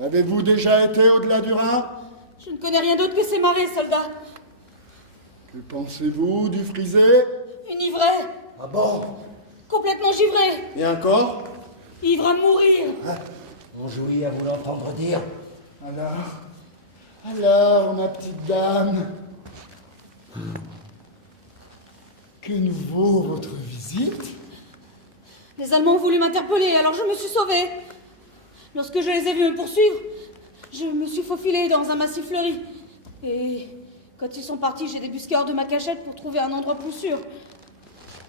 Avez-vous déjà été au-delà du Rhin? Je ne connais rien d'autre que ces marées, soldat. Que pensez-vous du frisé? Une ivrée. Ah bon? Complètement givrée. Et encore? Ivre à mourir. On jouit à vous l'entendre dire. Alors, ma petite dame, que nous vaut votre visite? Les Allemands ont voulu m'interpeller, alors je me suis sauvée. Lorsque je les ai vus me poursuivre, je me suis faufilée dans un massif fleuri. Et quand ils sont partis, j'ai débusqué hors de ma cachette pour trouver un endroit plus sûr.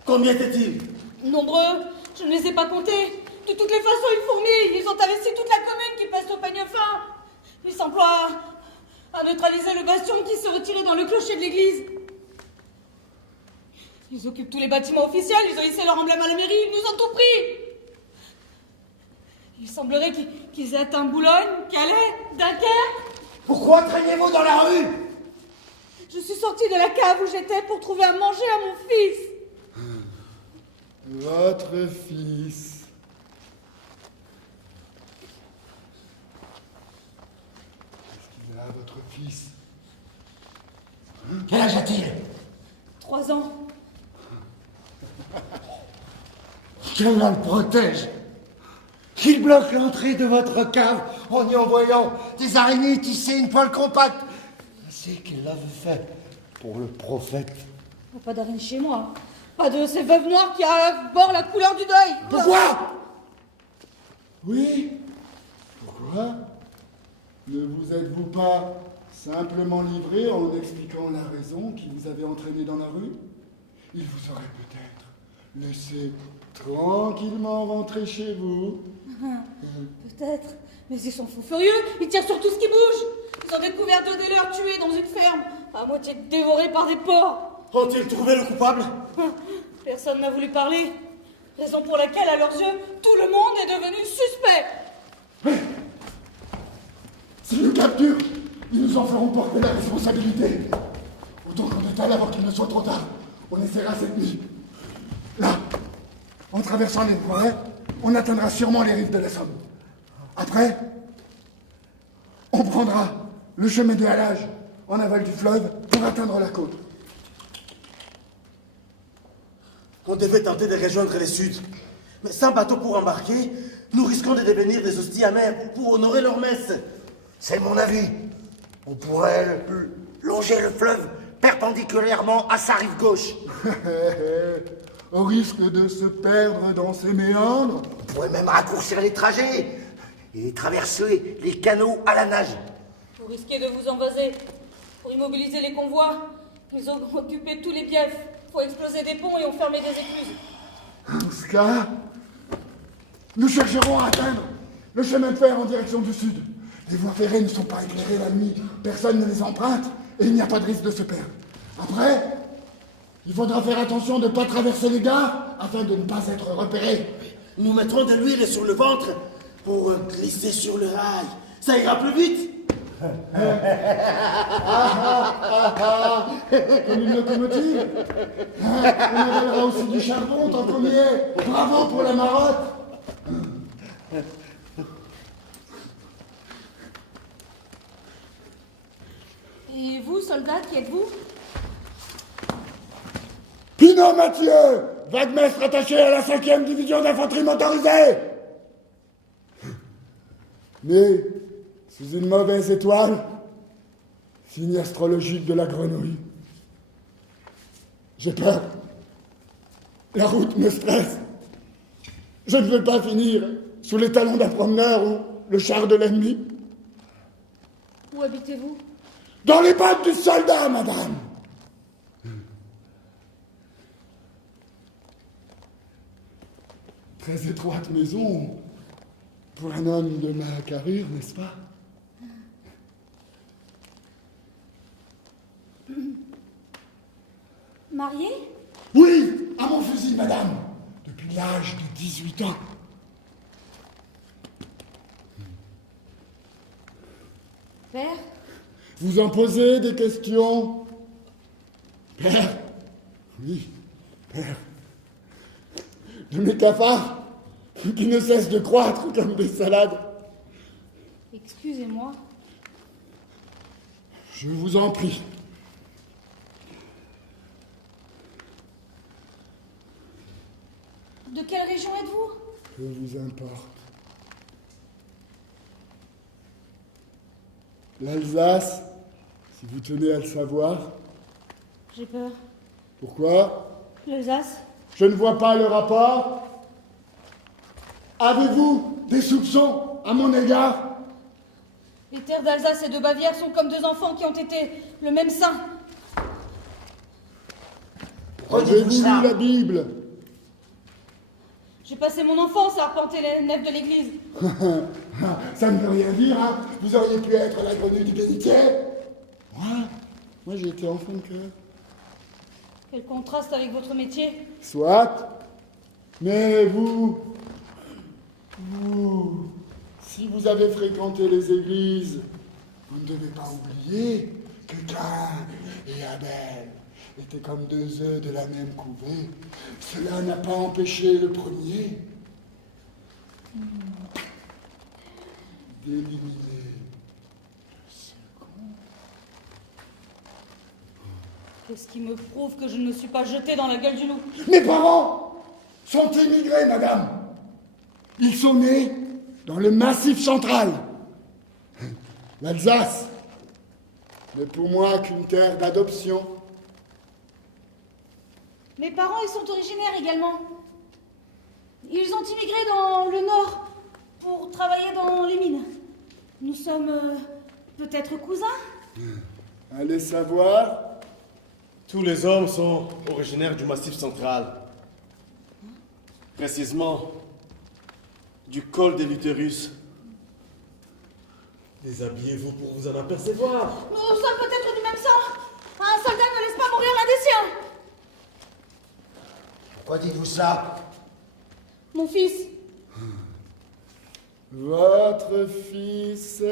Combien étaient-ils? Nombreux, je ne les ai pas comptés. De toutes les façons, ils fourmillent. Ils ont investi toute la commune qui passe au peigne fin. Ils s'emploient à neutraliser le bastion qui se retirait dans le clocher de l'église. Ils occupent tous les bâtiments officiels, ils ont hissé leur emblème à la mairie, ils nous ont tout pris. Il semblerait qu'ils aient atteint Boulogne, Calais, Dunkerque. Pourquoi traînez-vous dans la rue? Je suis sortie de la cave où j'étais pour trouver à manger à mon fils. Votre fils. Qu'est-ce qu'il a, votre fils? Quel âge a-t-il? 3 ans. Qu'Allah le protège. Qu'il bloque l'entrée de votre cave en y envoyant des araignées tissées une poêle compacte. C'est qu'il l'avait fait pour le prophète. Pas d'arène chez moi. Pas de ces veuves noires qui arborent la couleur du deuil. Pourquoi? Oui? Pourquoi? Ne vous êtes-vous pas simplement livré en expliquant la raison qui vous avait entraîné dans la rue? Il vous aurait peut-être laissé tranquillement rentrer chez vous. Peut-être. Mais ils sont fous furieux. Ils tirent sur tout ce qui bouge. Ils ont découvert 2 des leurs tués dans une ferme, à moitié dévorés par des porcs. Ont-ils trouvé le coupable? Personne n'a voulu parler. Raison pour laquelle, à leurs yeux, tout le monde est devenu suspect. S'ils nous capturent, ils nous en feront porter la responsabilité. Autant qu'on étale avant qu'il ne soit trop tard. On essaiera cette nuit. Là, en traversant les forêts, on atteindra sûrement les rives de la Somme. Après, on prendra le chemin de halage en aval du fleuve pour atteindre la côte. On devait tenter de rejoindre les Suds. Mais sans bateau pour embarquer, nous risquons de devenir des hosties amers pour honorer leur messe. C'est mon avis. On pourrait longer le fleuve perpendiculairement à sa rive gauche. Au risque de se perdre dans ses méandres. On pourrait même raccourcir les trajets et traverser les canaux à la nage. Vous risquez de vous envaser. Pour immobiliser les convois, ils ont occupé tous les biefs. Faut exploser des ponts et ont fermé des écluses. En ce cas, nous chercherons à atteindre le chemin de fer en direction du sud. Les voies ferrées ne sont pas éclairées la nuit, personne ne les emprunte et il n'y a pas de risque de se perdre. Après, il faudra faire attention de ne pas traverser les gares afin de ne pas être repérés. Nous mettrons de l'huile sur le ventre pour glisser sur le rail. Ça ira plus vite. Comme une locomotive. On avalera aussi du charbon tant qu'on y est. Bravo pour la marotte. Et vous, soldats, qui êtes-vous? Pinot Mathieu, vaguemestre attaché à la 5e division d'infanterie motorisée. Né sous une mauvaise étoile, signe astrologique de la grenouille. J'ai peur. La route me stresse. Je ne veux pas finir sous les talons d'un promeneur ou le char de l'ennemi. Où habitez-vous? Dans les pattes du soldat, madame. Très étroite maison pour un homme de ma carrure, n'est-ce pas? Marié? Oui, à mon fusil, madame, depuis l'âge de 18 ans. Père? Vous en posez des questions? Père? Oui, père. De mes cafards qui ne cessent de croître comme des salades. Excusez-moi. Je vous en prie. Que vous importe? L'Alsace, si vous tenez à le savoir. J'ai peur. Pourquoi? L'Alsace? Je ne vois pas le rapport. Avez-vous des soupçons à mon égard? Les terres d'Alsace et de Bavière sont comme deux enfants qui ont été le même sein. Avez-vous lu ça. la Bible? J'ai passé mon enfance à arpenter les nefs de l'église. Ça ne veut rien dire, hein. Vous auriez pu être la grenouille du bénitier. Moi j'ai été enfant de cœur. Quel contraste avec votre métier. Soit. Mais si vous avez fréquenté les églises, vous ne devez pas oublier que Caïn et Abel étaient comme deux œufs de la même couvée. Cela n'a pas empêché le premier d'éliminer le second. Qu'est-ce qui me prouve que je ne me suis pas jetée dans la gueule du loup? Mes parents sont immigrés, madame. Ils sont nés dans le Massif central. L'Alsace n'est pour moi qu'une terre d'adoption. Mes parents, ils sont originaires également. Ils ont immigré dans le nord pour travailler dans les mines. Nous sommes peut-être cousins? Allez savoir. Tous les hommes sont originaires du Massif central. Précisément, du col de l'utérus. Déshabillez-vous pour vous en apercevoir. Nous sommes peut-être du même sang. Un soldat ne laisse pas mourir l'un des siens. Pourquoi dites-vous ça? Mon fils. Votre fils.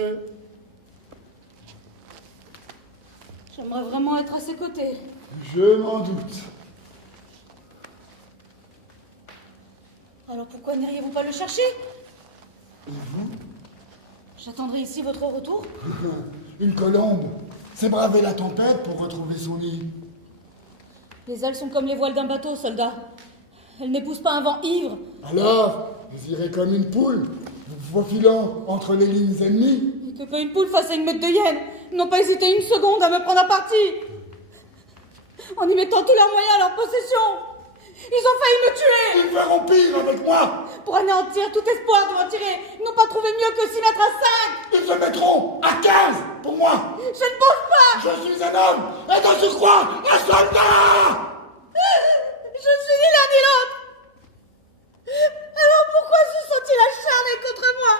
J'aimerais vraiment être à ses côtés. Je m'en doute. Alors pourquoi n'iriez-vous pas le chercher? Et vous? J'attendrai ici votre retour. Une colombe. C'est braver la tempête pour retrouver son nid. Les ailes sont comme les voiles d'un bateau, soldat. Elles n'épousent pas un vent ivre. Alors, vous irez comme une poule, vous faufilant entre les lignes ennemies. Et que une poule face à une meute de hyènes, ils n'ont pas hésité une seconde à me prendre à partie. En y mettant tous leurs moyens à leur possession, ils ont failli me tuer. Ils feront pire avec moi. Pour anéantir tout espoir de m'en tirer, ils n'ont pas trouvé mieux que s'y mettre à 5. Ils se mettront à 15 pour moi. Je ne bouge pas. Je suis un homme, et de surcroît, un soldat. Je suis ni l'un ni l'autre. Alors pourquoi se sont-ils acharnés contre moi?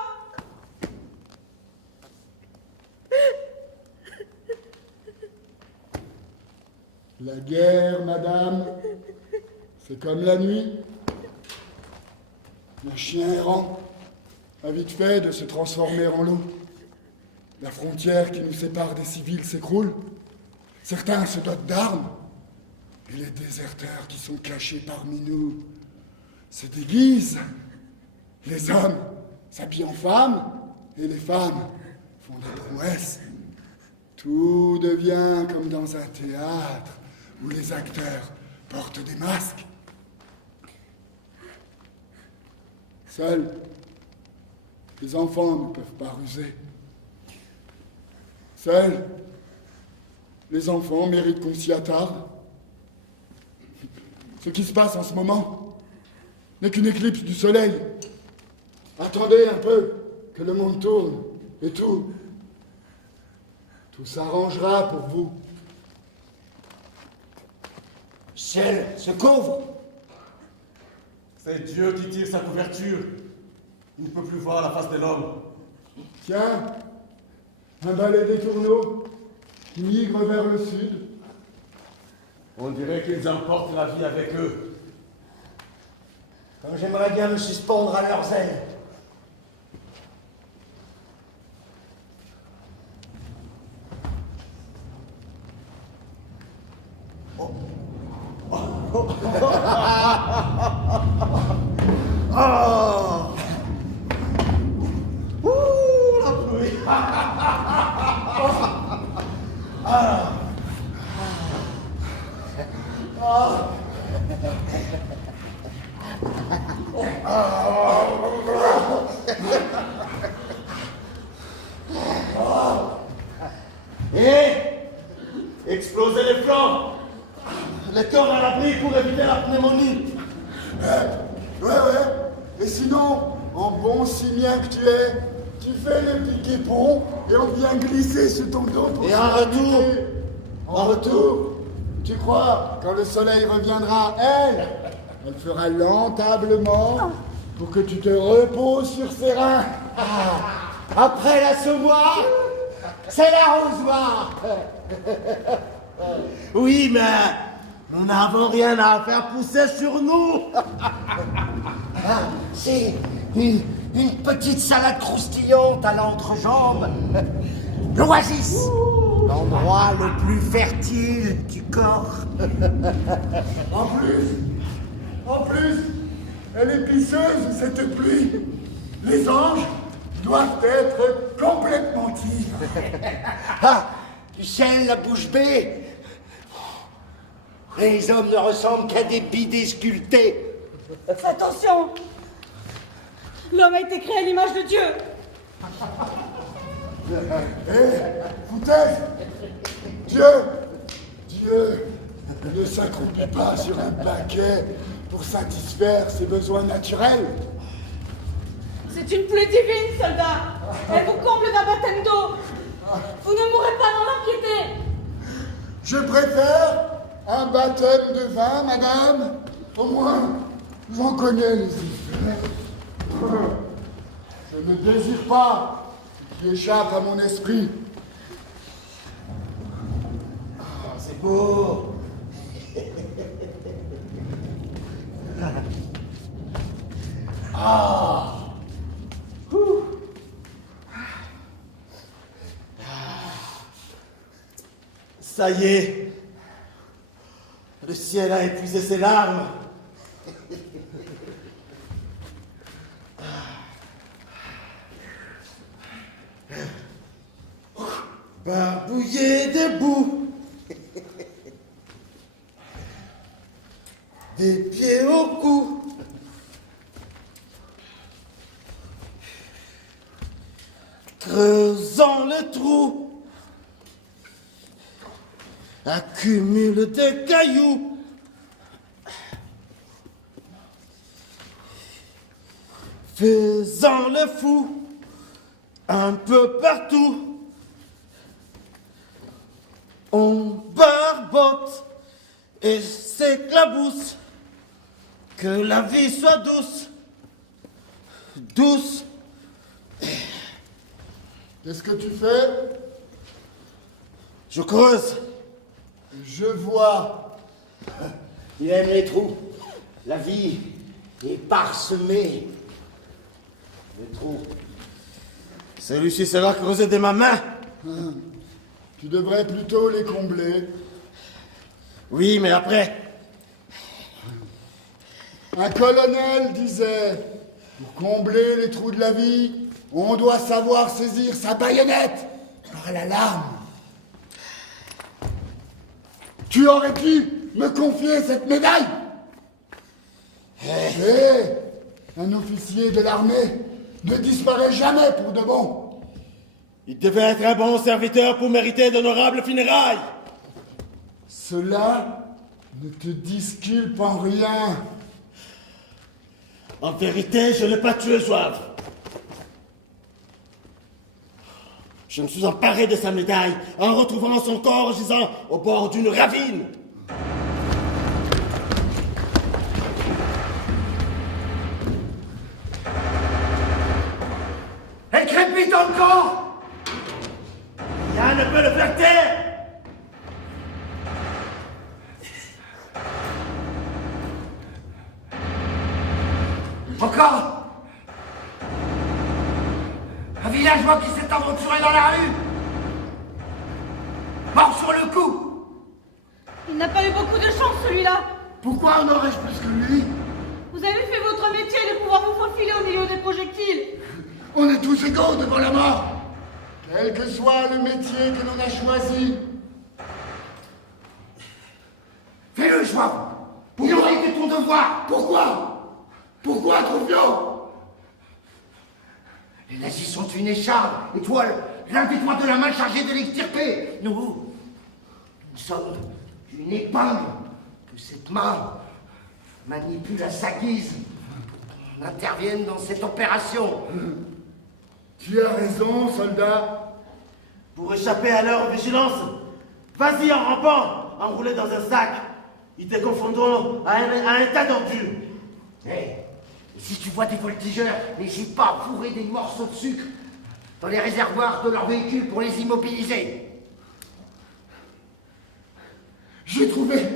La guerre, madame, c'est comme la nuit. Un chien errant a vite fait de se transformer en loup. La frontière qui nous sépare des civils s'écroule. Certains se dotent d'armes. Et les déserteurs qui sont cachés parmi nous se déguisent. Les hommes s'habillent en femmes et les femmes font des prouesses. Tout devient comme dans un théâtre où les acteurs portent des masques. Seuls les enfants ne peuvent pas ruser. Seuls les enfants méritent qu'on s'y attarde. Ce qui se passe en ce moment n'est qu'une éclipse du soleil. Attendez un peu que le monde tourne et tout s'arrangera pour vous. Ciel se couvre. C'est Dieu qui tire sa couverture. Il ne peut plus voir la face de l'homme. Tiens, un balai des tourneaux qui migre vers le sud. On dirait qu'ils emportent la vie avec eux. Comme j'aimerais bien me suspendre à leurs ailes. Et exploser les flancs. Les corps à l'abri pour éviter la pneumonie. Ouais. Et sinon, en bon simien que tu es, tu fais le piquet pont et on vient glisser sur ton dos pour Et se en retour rajouter. En retour, tu crois, quand le soleil reviendra, elle fera lentablement pour que tu te reposes sur ses reins. Après l'assommoir, c'est l'arrosoir. Oui, mais nous n'avons rien à faire pousser sur nous. C'est une petite salade croustillante à l'entrejambe. L'oasis, l'endroit le plus fertile du corps. En plus, elle est pisseuse, cette pluie. Les anges doivent être complètement tigres. Michel, la bouche bée. Les hommes ne ressemblent qu'à des bidets sculptés. Attention! L'homme a été créé à l'image de Dieu. Foutaise, Dieu ne s'accroupit pas sur un paquet pour satisfaire ses besoins naturels. C'est une pluie divine, soldat. Elle vous comble d'un baptême d'eau. Vous ne mourrez pas dans l'impiété. Je préfère un baptême de vin, madame. Au moins, j'en connais les effets. Je ne désire pas ce qui échappe à mon esprit. C'est beau. Ça y est. Le ciel a épuisé ses larmes. Barbouillé debout. Des pieds au cou. Creusant le trou. Accumule des cailloux. Faisant le fou un peu partout. On barbote et s'éclabousse. Que la vie soit douce. Douce. Qu'est-ce que tu fais? Je creuse. Je vois. Il aime les trous. La vie est parsemée de trous. Celui-ci sera creusé de ma main. Tu devrais plutôt les combler. Oui, mais après. Un colonel disait, pour combler les trous de la vie, on doit savoir saisir sa baïonnette par la lame. Tu aurais pu me confier cette médaille. Un officier de l'armée ne disparaît jamais pour de bon. Il devait être un bon serviteur pour mériter d'honorables funérailles. Cela ne te disculpe en rien. En vérité, je n'ai pas tué Zouave. Je me suis emparé de sa médaille en retrouvant son corps gisant au bord d'une ravine. Elle crépite encore. Rien ne peut le faire taire. Encore. Un villageois qui s'est aventuré dans la rue. Mort sur le coup. Il n'a pas eu beaucoup de chance, celui-là. Pourquoi en aurais-je plus que lui? Vous avez fait votre métier de pouvoir vous faufiler au milieu des projectiles. On est tous égaux devant la mort. Quel que soit le métier que l'on a choisi. Fais-le, choix. Il aurait été ton devoir. Pourquoi? Pourquoi, Trouviot? Les nazis sont une écharpe, et toi, l'un des doigts de la main chargé de l'extirper. Nous sommes une épingle que cette main manipule à sa guise. On intervienne dans cette opération. Tu as raison, soldat. Pour échapper à leur vigilance, vas-y en rampant, enroulé dans un sac. Ils te confondront à un tas d'ordures. Hey, si tu vois des voltigeurs, n'hésite pas à fourrer des morceaux de sucre dans les réservoirs de leurs véhicules pour les immobiliser. J'ai trouvé.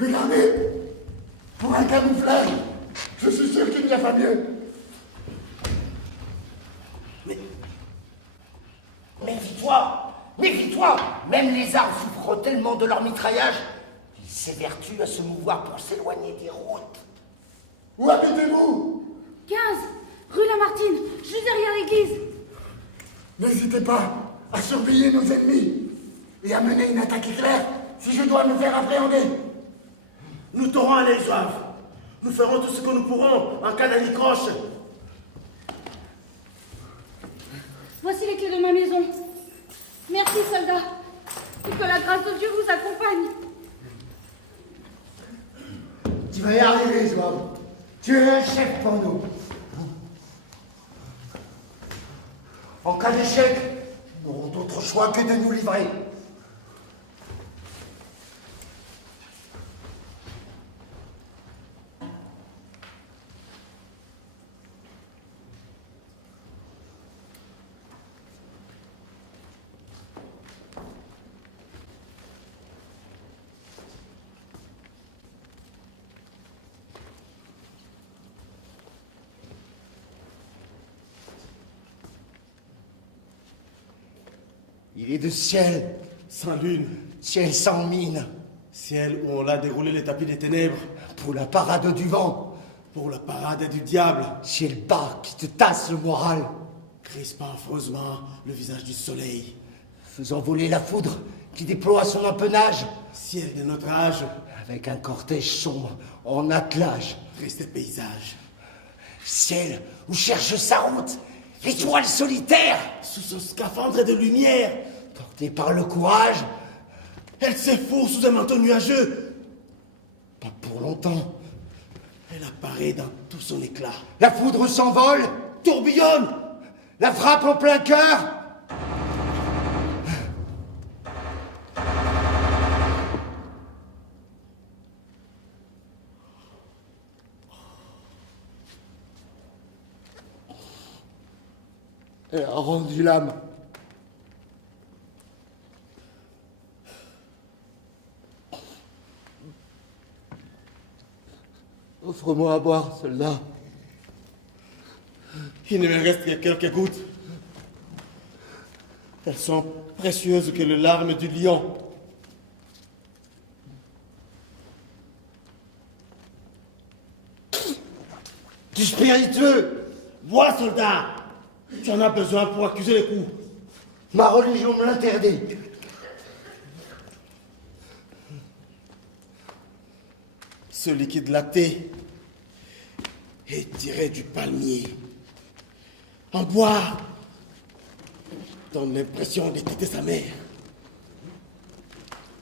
Regardez, pour un camouflage, je suis sûr qu'il n'y a pas mieux. Méfie-toi. Même les arbres souffrent tellement de leur mitraillage qu'ils s'évertuent à se mouvoir pour s'éloigner des routes. Où habitez-vous? 15, rue Lamartine, juste derrière l'église. N'hésitez pas à surveiller nos ennemis et à mener une attaque éclair si je dois me faire appréhender. Nous t'aurons à les soif. Nous ferons tout ce que nous pourrons en cas d'anicroche. Voici les clés de ma maison. Merci, soldat. Et que la grâce de Dieu vous accompagne. Tu vas y arriver, Zouave. Tu es un chef pour nous. En cas d'échec, nous n'aurons d'autre choix que de nous livrer. Il est de ciel, Sans lune, ciel sans mine, ciel où on a déroulé les tapis des ténèbres, pour la parade du vent, pour la parade du diable, ciel bas qui te tasse le moral, crispant affreusement le visage du soleil, faisant voler la foudre qui déploie son empennage, ciel de notre âge, avec un cortège sombre en attelage, triste paysage, ciel où cherche sa route, l'étoile solitaire, sous son scaphandre de lumière, portée par le courage, elle s'effoure sous un manteau nuageux, pas pour longtemps. elle apparaît dans tout son éclat, La foudre s'envole, tourbillonne, la frappe en plein cœur. Elle a rendu l'âme. Offre-moi à boire, soldat. il ne me reste que quelques gouttes. Elles sont précieuses que les larmes du lion. Du spiritueux. Bois, soldat, tu en as besoin pour accuser les coups. Ma religion me l'interdit. Ce liquide lacté est tiré du palmier. En bois donne l'impression de quitter sa mère.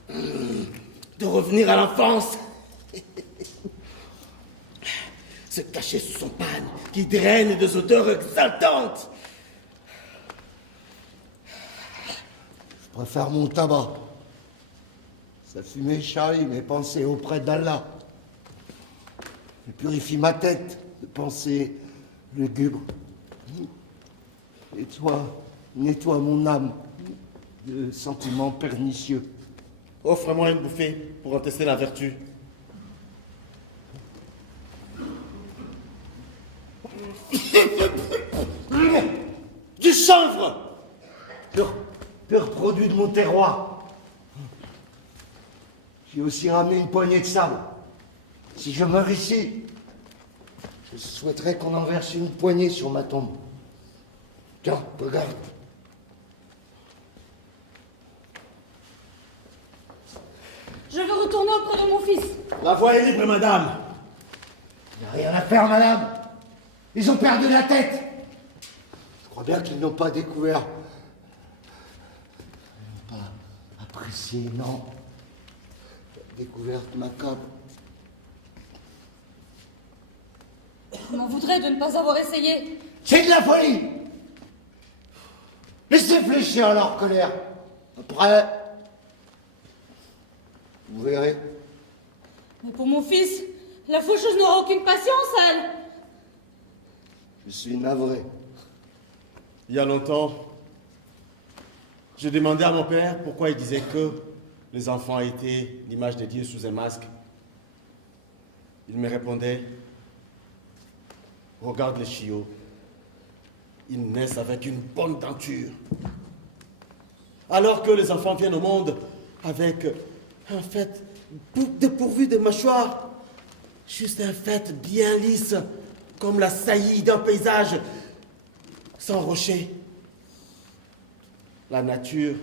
De revenir à l'enfance. Se cacher sous son pagne qui draine des odeurs exaltantes. Je préfère mon tabac. Sa fumée charrie mes pensées auprès d'Allah. Elle purifie ma tête de pensées lugubres. Et toi, nettoie mon âme de sentiments pernicieux. Offre-moi une bouffée pour en tester la vertu. Du chanvre! Pur produit de mon terroir. J'ai aussi ramené une poignée de sable. Si je meurs ici, je souhaiterais qu'on en verse une poignée sur ma tombe. Tiens, regarde. Je veux retourner auprès de mon fils. La voie est libre, madame. Il n'y a rien à faire, madame. Ils ont perdu la tête. Je crois bien qu'ils n'ont pas découvert. Ils n'ont pas apprécié, non. La découverte macabre. Je m'en voudrais de ne pas avoir essayé. C'est de la folie. Laissez fléchir leur colère. Après, vous verrez. Mais pour mon fils, la faucheuse n'aura aucune patience, elle. Je suis navré. Il y a longtemps, je demandais à mon père pourquoi il disait que les enfants étaient l'image de Dieu sous un masque. Il me répondait, regarde les chiots, ils naissent avec une bonne denture. Alors que les enfants viennent au monde avec un fait dépourvu de mâchoires, juste un fait bien lisse, comme la saillie d'un paysage sans rocher. La nature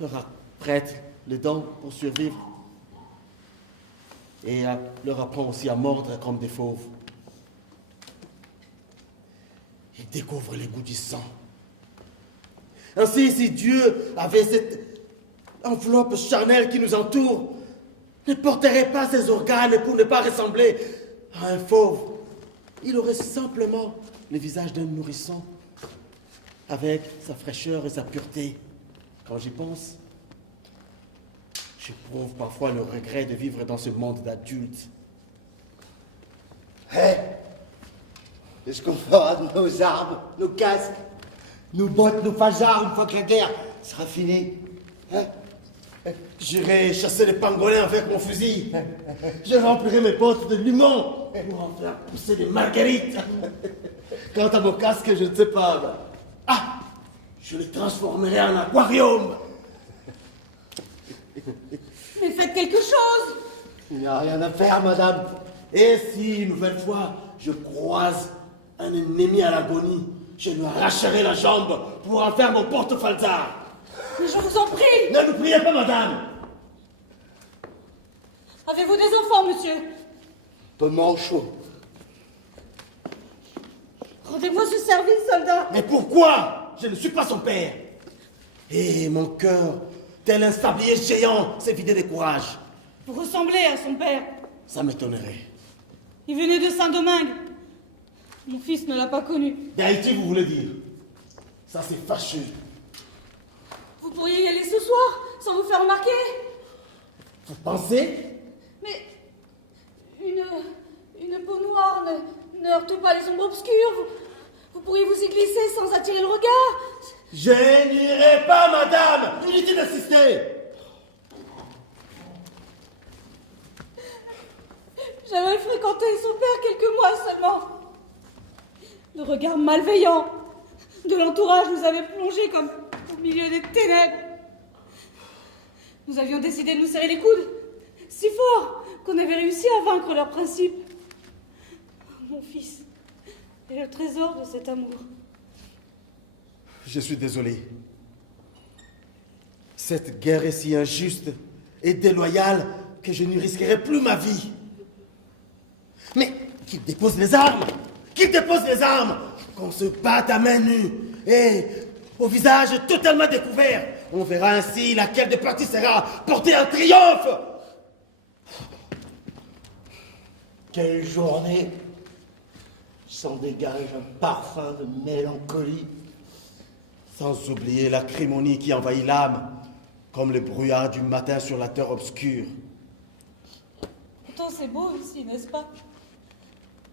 leur prête les dents pour survivre et leur apprend aussi à mordre comme des fauves. Ils découvrent les goûts du sang. Ainsi, si Dieu avait cette enveloppe charnelle qui nous entoure, ne porterait pas ses organes pour ne pas ressembler à un fauve. Il aurait simplement le visage d'un nourrisson, avec sa fraîcheur et sa pureté. Quand j'y pense, j'éprouve parfois le regret de vivre dans ce monde d'adultes. Hé, qu'est-ce qu'on fera de nos armes, nos casques, nos bottes, nos phasards une fois que la guerre sera finie? Hein? J'irai chasser les pangolins avec mon fusil. Je remplirai mes bottes de limon pour en faire pousser des marguerites. Quant à mon casque, je ne sais pas. Ah, je le transformerai en aquarium. Mais faites quelque chose. Il n'y a rien à faire, madame. Et si, une nouvelle fois, je croise un ennemi à l'agonie, je lui arracherai la jambe pour en faire mon porte-falzar. Mais je vous en prie. Ne nous priez pas, madame. Avez-vous des enfants, monsieur? Peu manchot. Rendez-moi ce service, soldat. Mais pourquoi? Je ne suis pas son père. Et mon cœur, tel un sablier géant, s'est vidé de courage. Vous ressemblez à son père. Ça m'étonnerait. Il venait de Saint-Domingue. Mon fils ne l'a pas connu. D'Haïti, vous voulez dire? Ça, c'est fâcheux. Vous pourriez y aller ce soir, sans vous faire remarquer. Vous pensez? Mais une peau noire ne heurte pas les ombres obscures. Vous pourriez vous y glisser sans attirer le regard. Je n'irai pas, madame. Inutile d'assister. J'avais fréquenté son père quelques mois seulement. Le regard malveillant de l'entourage nous avait plongés comme au milieu des ténèbres. Nous avions décidé de nous serrer les coudes, si fort qu'on avait réussi à vaincre leurs principes. Mon fils est le trésor de cet amour. Je suis désolé. Cette guerre est si injuste et déloyale que je ne risquerai plus ma vie. Mais qu'il dépose les armes! Qu'il dépose les armes! Qu'on se batte à main nue et au visage totalement découvert. On verra ainsi laquelle des parties sera portée en triomphe. Quelle journée s'en dégage un parfum de mélancolie. Sans oublier l'acrimonie qui envahit l'âme, comme le brouillard du matin sur la terre obscure. Pourtant c'est beau ici, n'est-ce pas?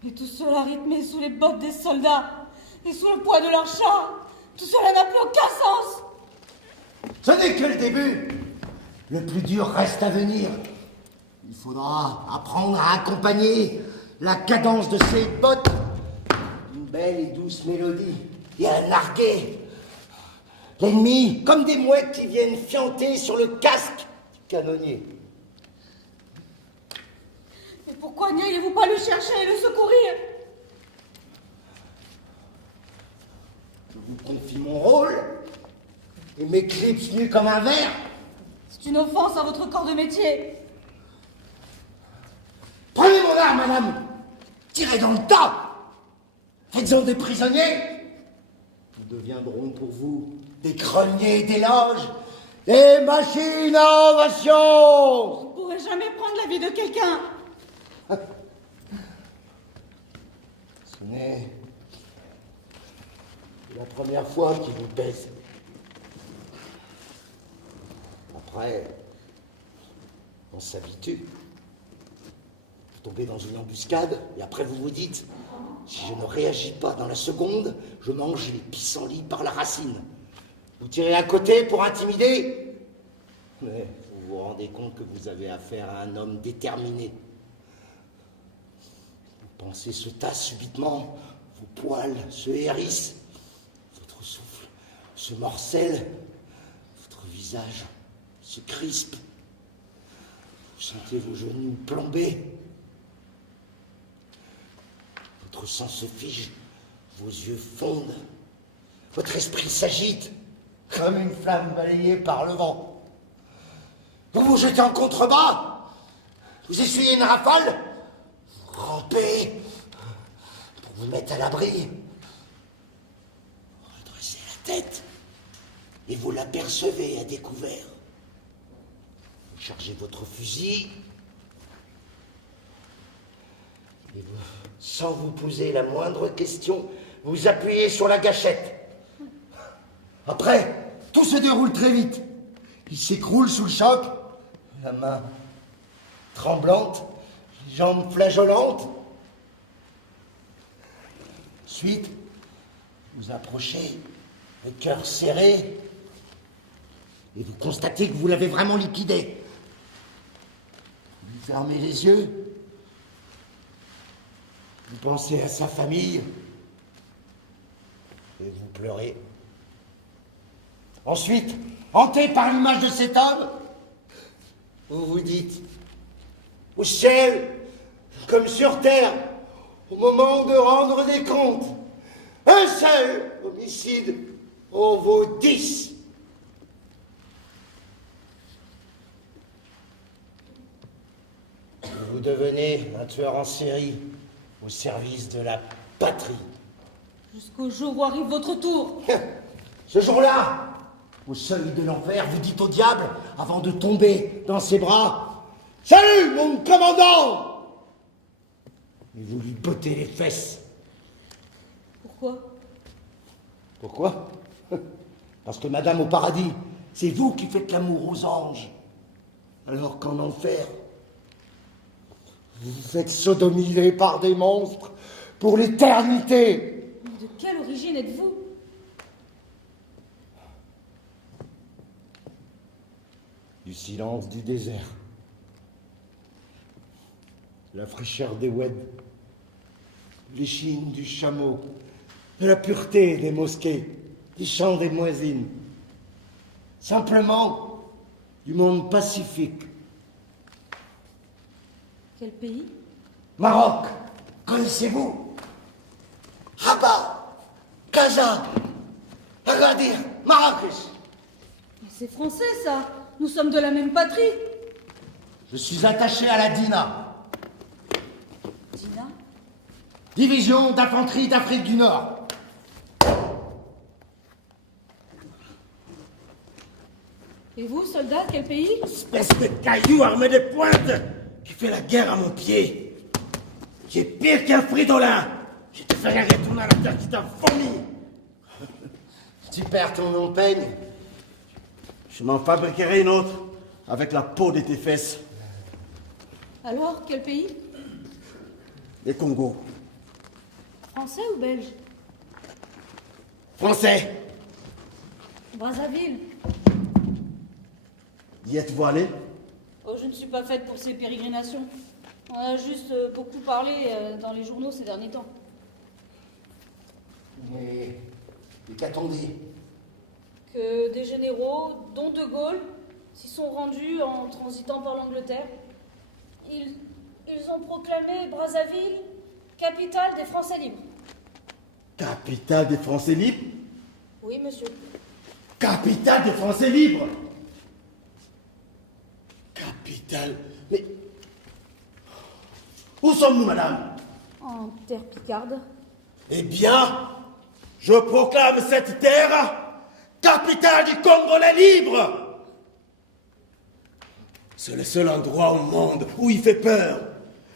Et tout cela rythmé sous les bottes des soldats et sous le poids de leurs chars. Tout cela n'a plus aucun sens. Ce n'est que le début. Le plus dur reste à venir. Il faudra apprendre à accompagner la cadence de ces bottes d'une belle et douce mélodie et à larguer l'ennemi comme des mouettes qui viennent fianter sur le casque du canonnier. Mais pourquoi n'iriez-vous pas le chercher et le secourir? Je vous confie mon rôle et m'éclipse nu comme un verre. C'est une offense à votre corps de métier. Prenez mon arme, madame. Tirez dans le tas. Faites-en des prisonniers. Nous deviendrons pour vous des greniers d'éloges, des machines à ovation. Vous ne pourrez jamais prendre la vie de quelqu'un. Ce n'est la première fois qu'il vous pèse. Après, on s'habitue. Vous tombez dans une embuscade, et après vous vous dites, si je ne réagis pas dans la seconde, je mange les pissenlits par la racine. Vous tirez à côté pour intimider, mais vous vous rendez compte que vous avez affaire à un homme déterminé. Vos pensées se tassent subitement, vos poils se hérissent, votre souffle se morcelle, votre visage se crispe. Vous sentez vos genoux plombés. Votre sang se fige, vos yeux fondent. Votre esprit s'agite comme une flamme balayée par le vent. Vous vous jetez en contrebas. Vous essuyez une rafale. Vous rampez pour vous mettre à l'abri. Redressez la tête et vous l'apercevez à découvert. Vous chargez votre fusil et vous, sans vous poser la moindre question, vous appuyez sur la gâchette. Après, tout se déroule très vite. Il s'écroule sous le choc, la main tremblante, les jambes flageolantes. Ensuite, vous approchez, le cœur serré, et vous constatez que vous l'avez vraiment liquidé. Vous fermez les yeux, vous pensez à sa famille, et vous pleurez. Ensuite, hanté par l'image de cet homme, vous vous dites, au ciel, comme sur terre, au moment de rendre des comptes, un seul homicide en vaut 10. Vous devenez un tueur en série au service de la patrie. Jusqu'au jour où arrive votre tour. Ce jour-là, au seuil de l'enfer, vous dites au diable, avant de tomber dans ses bras, « Salut, mon commandant !» Et vous lui bottez les fesses. Pourquoi? Pourquoi? Parce que madame au paradis, c'est vous qui faites l'amour aux anges. Alors qu'en enfer, vous vous faites sodomiser par des monstres pour l'éternité. Mais de quelle origine êtes-vous? Du silence du désert, de la fraîcheur des oueds, de l'échine du chameau, de la pureté des mosquées, des chants des muezzins. Simplement du monde pacifique. Quel pays? Maroc, connaissez-vous? Rabat, Casa, Agadir, Marrakech. Mais c'est français, ça. Nous sommes de la même patrie. Je suis attaché à la DINA, Dina? division d'infanterie d'Afrique du Nord. Et vous, soldat, quel pays? Espèce de caillou armé de pointe qui fait la guerre à mon pied. Qui est pire qu'un fridolin. Je te ferai retourner à la terre qui t'a vomi. Tu perds ton nom peigne. Je m'en fabriquerai une autre avec la peau de tes fesses. Alors, quel pays? Les Congo. Français ou belge? Français. Brazzaville. Y êtes-vous allé? Oh, je ne suis pas faite pour ces pérégrinations. On a juste beaucoup parlé dans les journaux ces derniers temps. Mais qu'attendez? Que des généraux, dont De Gaulle, s'y sont rendus en transitant par l'Angleterre. Ils ont proclamé Brazzaville capitale des Français libres. Capitale des Français libres? Oui, monsieur. Capitale des Français libres? Capitale... Mais... Où sommes-nous, madame? En terre picarde. Eh bien, je proclame cette terre capitale du Congolais libre. C'est le seul endroit au monde où il fait peur.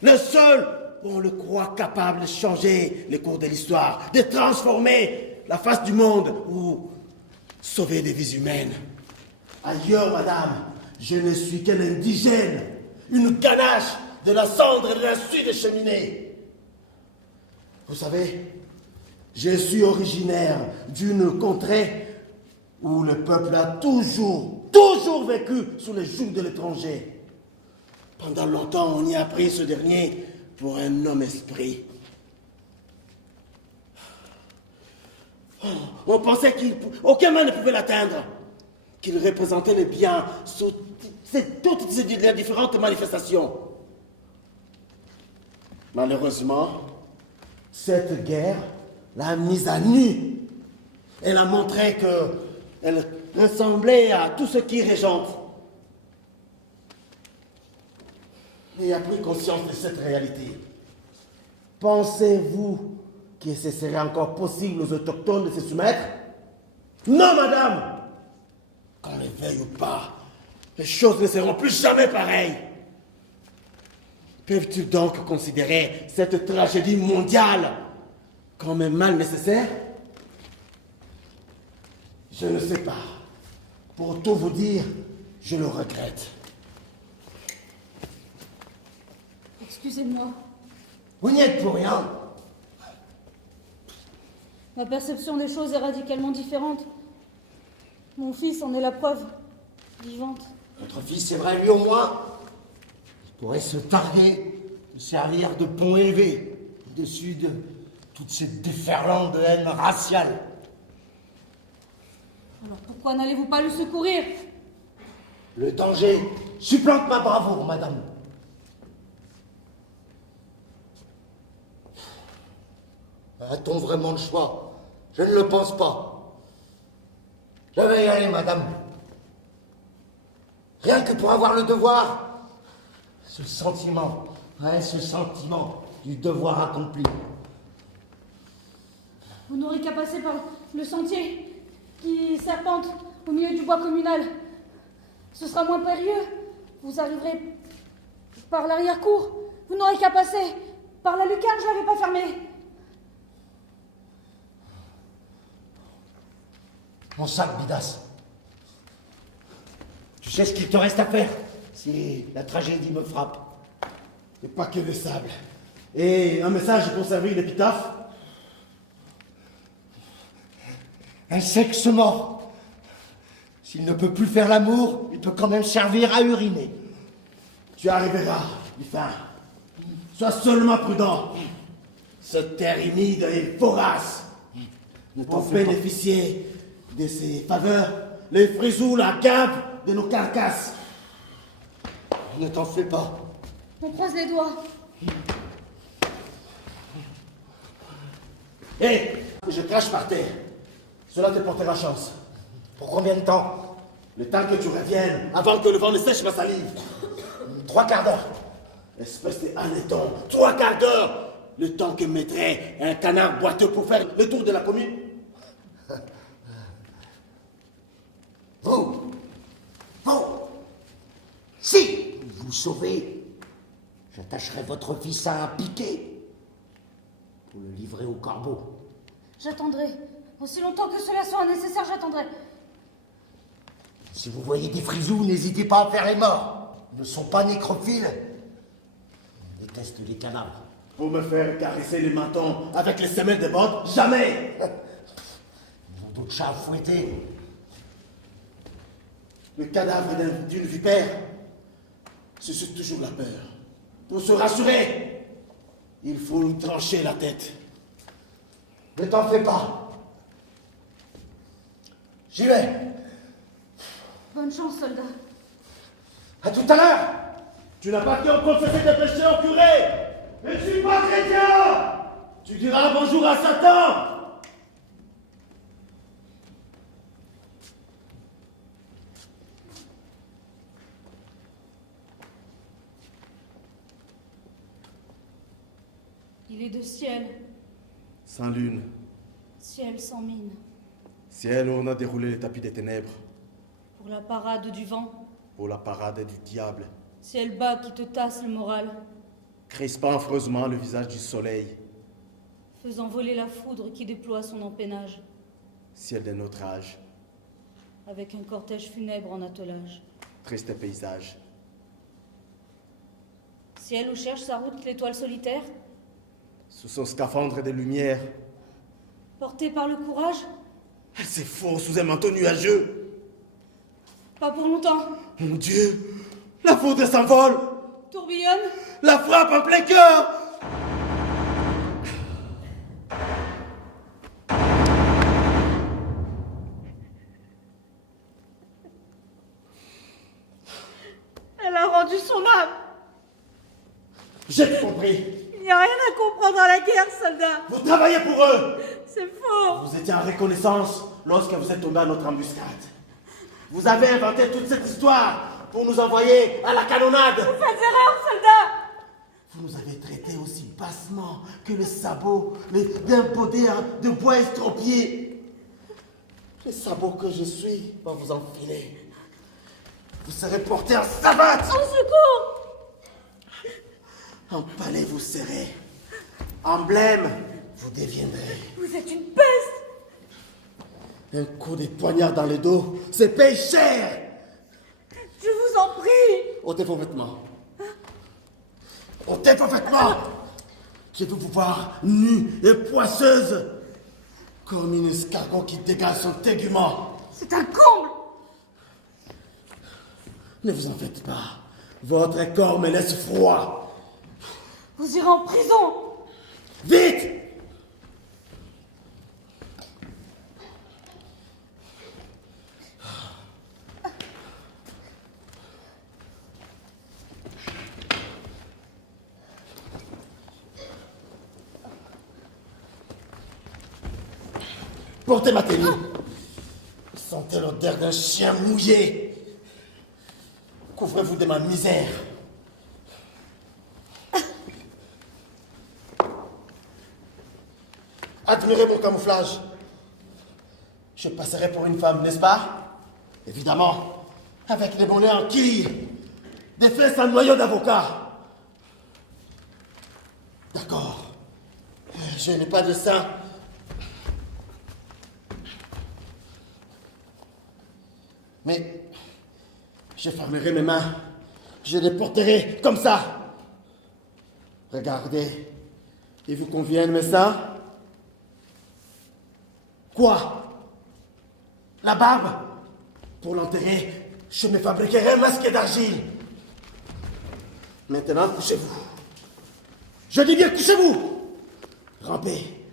Le seul où on le croit capable de changer les cours de l'histoire, de transformer la face du monde ou sauver des vies humaines. Ailleurs, madame, je ne suis qu'un indigène, une ganache de la cendre et de la suie des cheminées. Vous savez, je suis originaire d'une contrée où le peuple a toujours vécu sous les jougs de l'étranger. Pendant longtemps, on y a pris ce dernier pour un homme-esprit. On pensait qu'aucun mal ne pouvait l'atteindre, qu'il représentait le bien sous toutes ces différentes manifestations. Malheureusement, cette guerre l'a mise à nu. Elle a montré qu'elle ressemblait à tout ce qui régente. Et a pris conscience de cette réalité. Pensez-vous que ce serait encore possible aux autochtones de se soumettre? Non, madame! Qu'on le veuille ou pas, les choses ne seront plus jamais pareilles. Peuvent-ils donc considérer cette tragédie mondiale comme un mal nécessaire? Je ne sais pas. Pour tout vous dire, je le regrette. Excusez-moi. Vous n'y êtes pour rien. Ma perception des choses est radicalement différente. Mon fils en est la preuve vivante. Votre fils, c'est vrai, lui au moins, il pourrait se targuer de servir de pont élevé au-dessus de toute cette déferlante de haine raciale. Alors pourquoi n'allez-vous pas le secourir? Le danger supplante ma bravoure, madame. A-t-on vraiment le choix? Je ne le pense pas. Je vais y aller, madame. Rien que pour avoir le devoir, ce sentiment du devoir accompli. Vous n'aurez qu'à passer par le sentier qui serpente au milieu du bois communal. Ce sera moins périlleux. Vous arriverez par l'arrière-cour. Vous n'aurez qu'à passer par la lucarne, je ne l'avais pas fermée. Mon sac, Bidas. Tu sais ce qu'il te reste à faire si la tragédie me frappe. Le paquet de sable. Et un message pour servir l'épitaphe. Un sexe mort. S'il ne peut plus faire l'amour, il peut quand même servir à uriner. Tu arriveras, Enfin. Sois seulement prudent. Cette terre humide est vorace. Pour bénéficier de ces faveurs, les frisous la gavent de nos carcasses. Ne t'en fais pas. On croise les doigts. Hé, je crache par terre. Cela te portera chance. Pour combien de temps? Le temps que tu reviennes, avant que le vent ne sèche ma salive. 3 quarts d'heure. Espèce de hanneton, 3 quarts d'heure. Le temps que mettrait un canard boiteux pour faire le tour de la commune. Vous, si vous sauvez, j'attacherai votre fils à un piquet pour le livrer au corbeau. J'attendrai. Aussi longtemps que cela soit nécessaire, j'attendrai. Si vous voyez des frisous, n'hésitez pas à faire les morts. Ils ne sont pas nécrophiles. Ils détestent les cadavres. Pour me faire caresser les mentons avec les semelles de bottes, jamais. Ils ont d'autres chats à fouetter. Le cadavre d'une vipère suscite toujours la peur. Pour se rassurer, il faut lui trancher la tête. Ne t'en fais pas. J'y vais. Bonne chance, soldat. À tout à l'heure. Tu n'as pas qu'à confesser tes péchés au curé. Je ne suis pas chrétien. Tu diras bonjour à Satan. Il est 2 de ciel. Sans lune. Ciel sans mine. Ciel où on a déroulé les tapis des ténèbres. Pour la parade du vent. Pour la parade du diable. Ciel bas qui te tasse le moral. Crispant affreusement le visage du soleil. Faisant voler la foudre qui déploie son empennage. Ciel de notre âge. Avec un cortège funèbre en attelage. Triste paysage. Ciel où cherche sa route l'étoile solitaire. Sous son scaphandre de lumière. Porté par le courage. Elle s'effondre sous un manteau nuageux. Pas pour longtemps. Mon Dieu, la foudre s'envole. Tourbillonne. La frappe en plein cœur. Elle a rendu son âme. J'ai compris. Il n'y a rien à comprendre à la guerre, soldat. Vous travaillez pour eux. C'est faux. Vous étiez en reconnaissance lorsque vous êtes tombé à notre embuscade. Vous avez inventé toute cette histoire pour nous envoyer à la canonnade. Vous faites erreur, soldat. Vous nous avez traités aussi bassement que les sabots d'un baudet de bois estropié. Les sabots que je suis vont vous enfiler. Vous serez portés en savate. Au secours. En palais vous serez. Emblème vous deviendrez. Vous êtes une peste. Un coup de poignard dans le dos, c'est paye cher. Je vous en prie. Ôtez vos vêtements. Ôtez vos vêtements. Je veux vous voir nue et poisseuse, comme une escargot qui dégage son tégument. C'est un comble. Ne vous en faites pas. Votre corps me laisse froid. Vous irez en prison. Vite! Portez ma tenue. Sentez l'odeur d'un chien mouillé. Couvrez-vous de ma misère. Admirez mon camouflage. Je passerai pour une femme, n'est-ce pas? Évidemment, avec des mollets en quilles, des fesses en noyau d'avocat. D'accord. Je n'ai pas de sein. Mais je fermerai mes mains. Je les porterai comme ça. Regardez. Ils vous conviennent mes seins? Quoi? La barbe? Pour l'enterrer, je me fabriquerai un masque d'argile. Maintenant, couchez-vous. Je dis bien, couchez-vous. Rampez.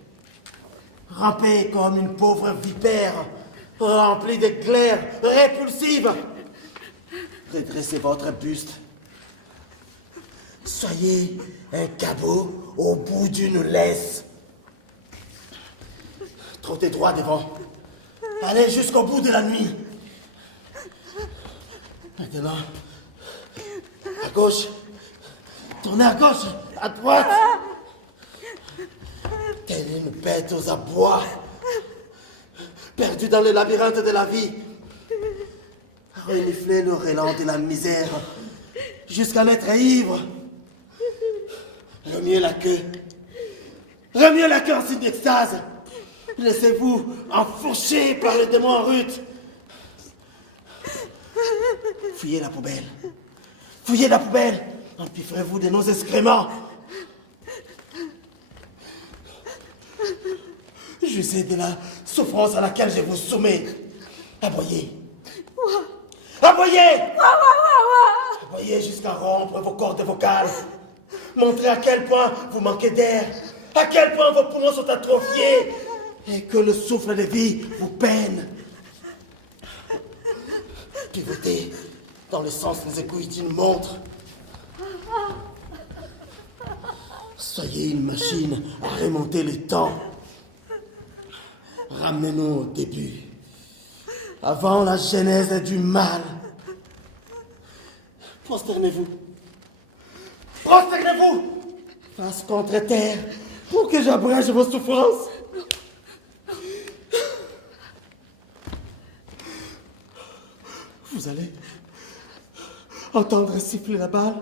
Rampez comme une pauvre vipère, remplie de glaires répulsives. Redressez votre buste. Soyez un cabot au bout d'une laisse. Trottez droit devant. Allez jusqu'au bout de la nuit. Maintenant, à gauche. Tournez à gauche, à droite. Telle une bête aux abois, perdue dans le labyrinthe de la vie. Reniflez le relent de la misère jusqu'à en être ivre. Remuez la queue. Remuez la queue en signe d'extase. Laissez-vous enfourcher par le démon en rut. Fouillez la poubelle. Fouillez la poubelle. Empiffrez-vous de nos excréments. Jouissez de la souffrance à laquelle je vous soumets. Aboyez. Aboyez. Aboyez jusqu'à rompre vos cordes vocales. Montrez à quel point vous manquez d'air. À quel point vos poumons sont atrophiés. Et que le souffle de vie vous peine. Pivotez dans le sens des aiguilles d'une montre. Soyez une machine à remonter le temps. Ramenez-nous au début, avant la genèse du mal. Prosternez-vous. Prosternez-vous. Face contre terre, pour que j'abrège vos souffrances. Vous allez entendre siffler la balle.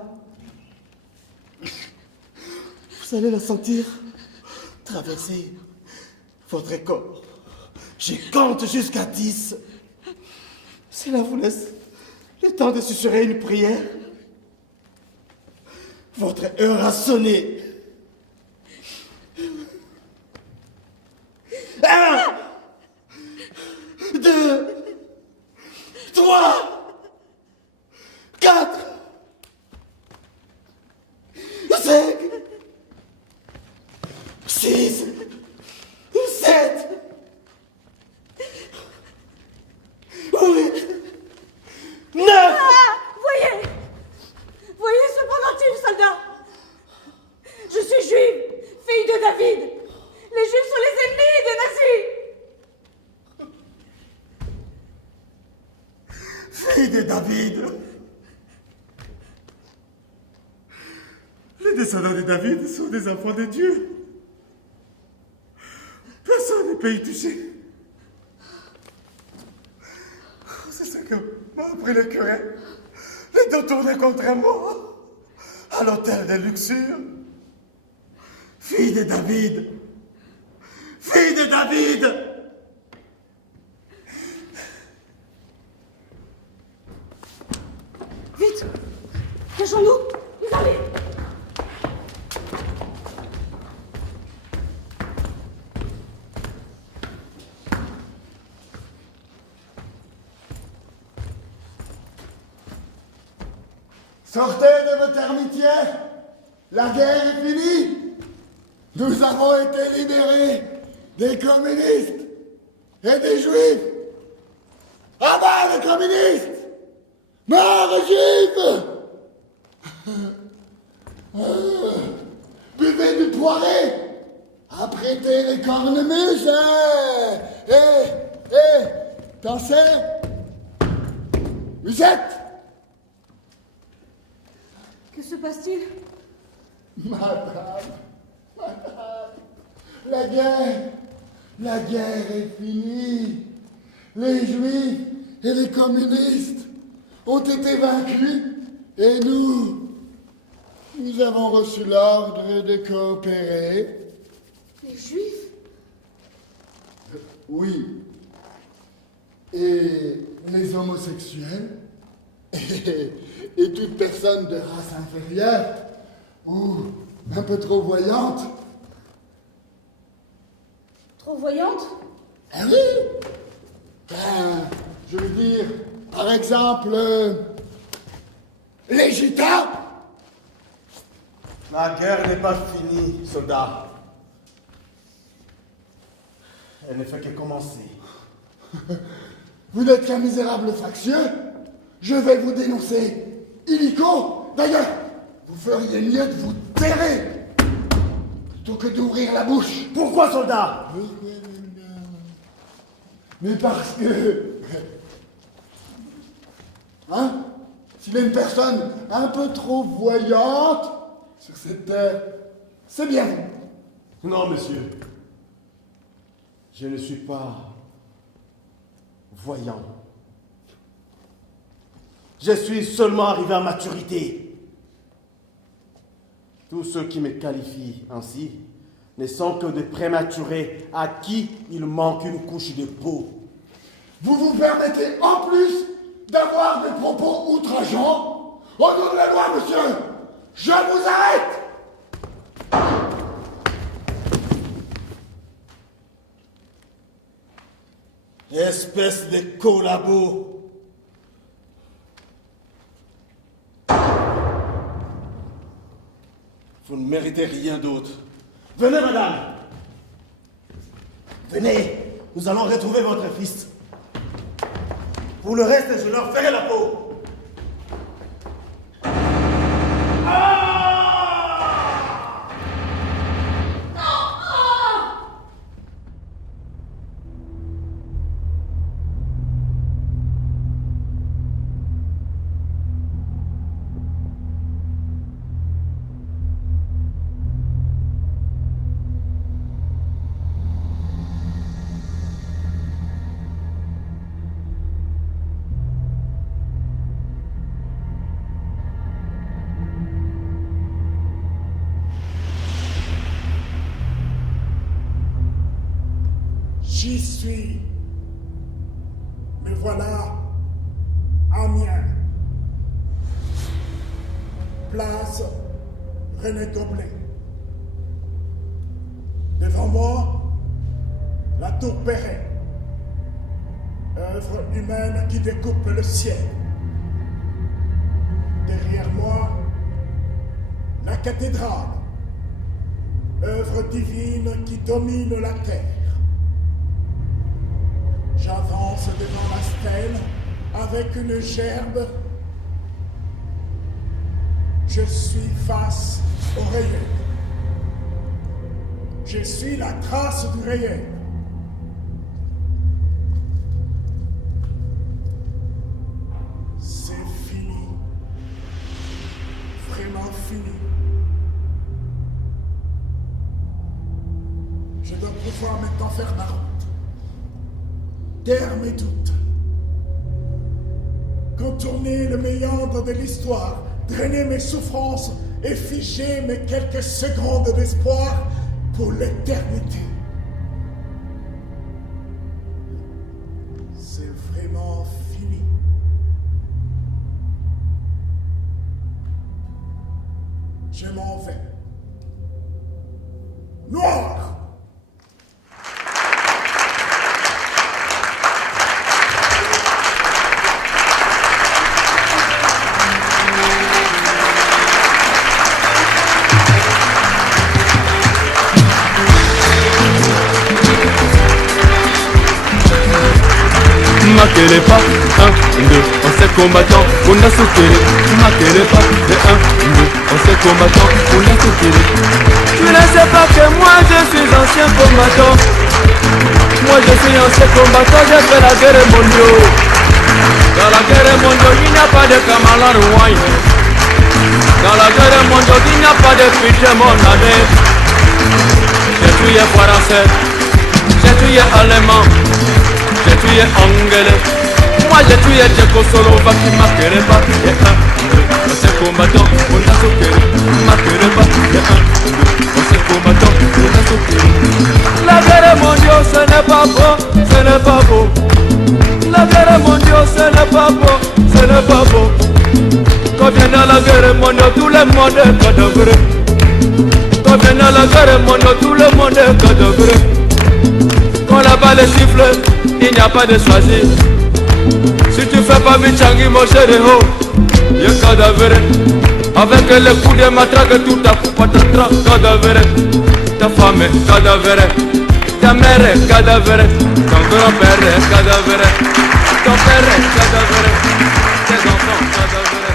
Vous allez la sentir traverser votre corps. Je compte jusqu'à 10. Cela vous laisse le temps de susurrer une prière. Votre heure a sonné. 1, 2, 3, 4, 5, 6, 7, 8, 9. Voyez ce pendentif, soldat. Je suis juive, fille de David. Les juifs sont les ennemis des nazis. Fille de David. Les descendants de David sont des enfants de Dieu. Personne ne peut y toucher. C'est ce que m'a appris le curé. Les dos tournés contre moi à l'hôtel de luxure. Fille de David. Fille de David. Vite, cachons-nous. Ils arrivent. Sortez de votre ermitier. La guerre est finie. Nous avons été libérés des communistes et des juifs. À bas les communistes! Mort aux juifs! Buvez du poiré! Apprêtez les cornemuses! Dansez! Musette! Que se passe-t-il? Madame, la guerre est finie. Les juifs et les communistes ont été vaincus et nous avons reçu l'ordre de coopérer. Les juifs? Oui. Et les homosexuels et toute personne de race inférieure ou un peu trop voyante. Trop voyante? Ah oui? Ben, je veux dire, par exemple, les gitans. La guerre n'est pas finie, soldat. Elle ne fait que commencer. Vous n'êtes qu'un misérable factieux. Je vais vous dénoncer. Illico, d'ailleurs, vous feriez mieux de vous terrer plutôt que d'ouvrir la bouche. Pourquoi, soldat? Mais parce que... Hein? S'il y a une personne un peu trop voyante sur cette terre, c'est bien vous. Non, monsieur. Je ne suis pas voyant. Je suis seulement arrivé à maturité. Tous ceux qui me qualifient ainsi ne sont que des prématurés à qui il manque une couche de peau. Vous vous permettez en plus d'avoir des propos outrageants? Au nom de la loi, monsieur, je vous arrête! Espèce de collabo. Vous ne méritez rien d'autre. Venez, madame. Venez, nous allons retrouver votre fils. Pour le reste, je leur ferai la peau. J'y suis. Me voilà, Amiens. Place René Goblet. Devant moi, la tour Perret. Œuvre humaine qui découpe le ciel. Derrière moi, la cathédrale. Œuvre divine qui domine la terre. J'avance devant la stèle avec une gerbe. Je suis face au réel. Je suis la trace du réel. C'est fini. Vraiment fini. Je dois pouvoir maintenant faire ma route. Taire mes doutes. Contourner le méandre de l'histoire. Drainer mes souffrances et figer mes quelques secondes d'espoir pour l'éternité. C'est vraiment fini. Je m'en vais. Noir! Makele pas, 1, 2, on s'est combattant, on a sauté. Makele pas, de 1, 2, on s'est combattant, on a sauté. Tu ne sais pas que moi je suis ancien combattant. Moi je suis ancien combattant, j'ai fait la guerre mondiale. Dans la guerre mondiale, il n'y a pas de Kamala Rouaille. Dans la guerre mondiale, il n'y a pas de Peter Monadé. J'ai tué français, j'ai tué allemand. J'ai tué anglais, moi j'ai tué Tchécoslovaque qui m'accueille pas. Et 1, 2, on s'est combattant, on a sauté. M'accueille pas. Et 1, 2, on s'est combattant, on a sauté. La guerre mondiale ce n'est pas beau, ce n'est pas beau. La guerre mondiale ce n'est pas beau, ce n'est pas beau. Quand vient dans la guerre mondiale tout le monde est cadavre. Quand vient dans la guerre mondiale tout le monde est cadavre. Quand la balle siffle, il n'y a pas de choisir. Si tu fais pas Michangi, mon chéri, oh, y'a cadavre. Avec le coup de matraque, tout à coup, patatras, cadavre. Ta femme est cadavre, ta mère est cadavre, ton grand-père est cadavre, ton père est cadavre, tes enfants cadavre.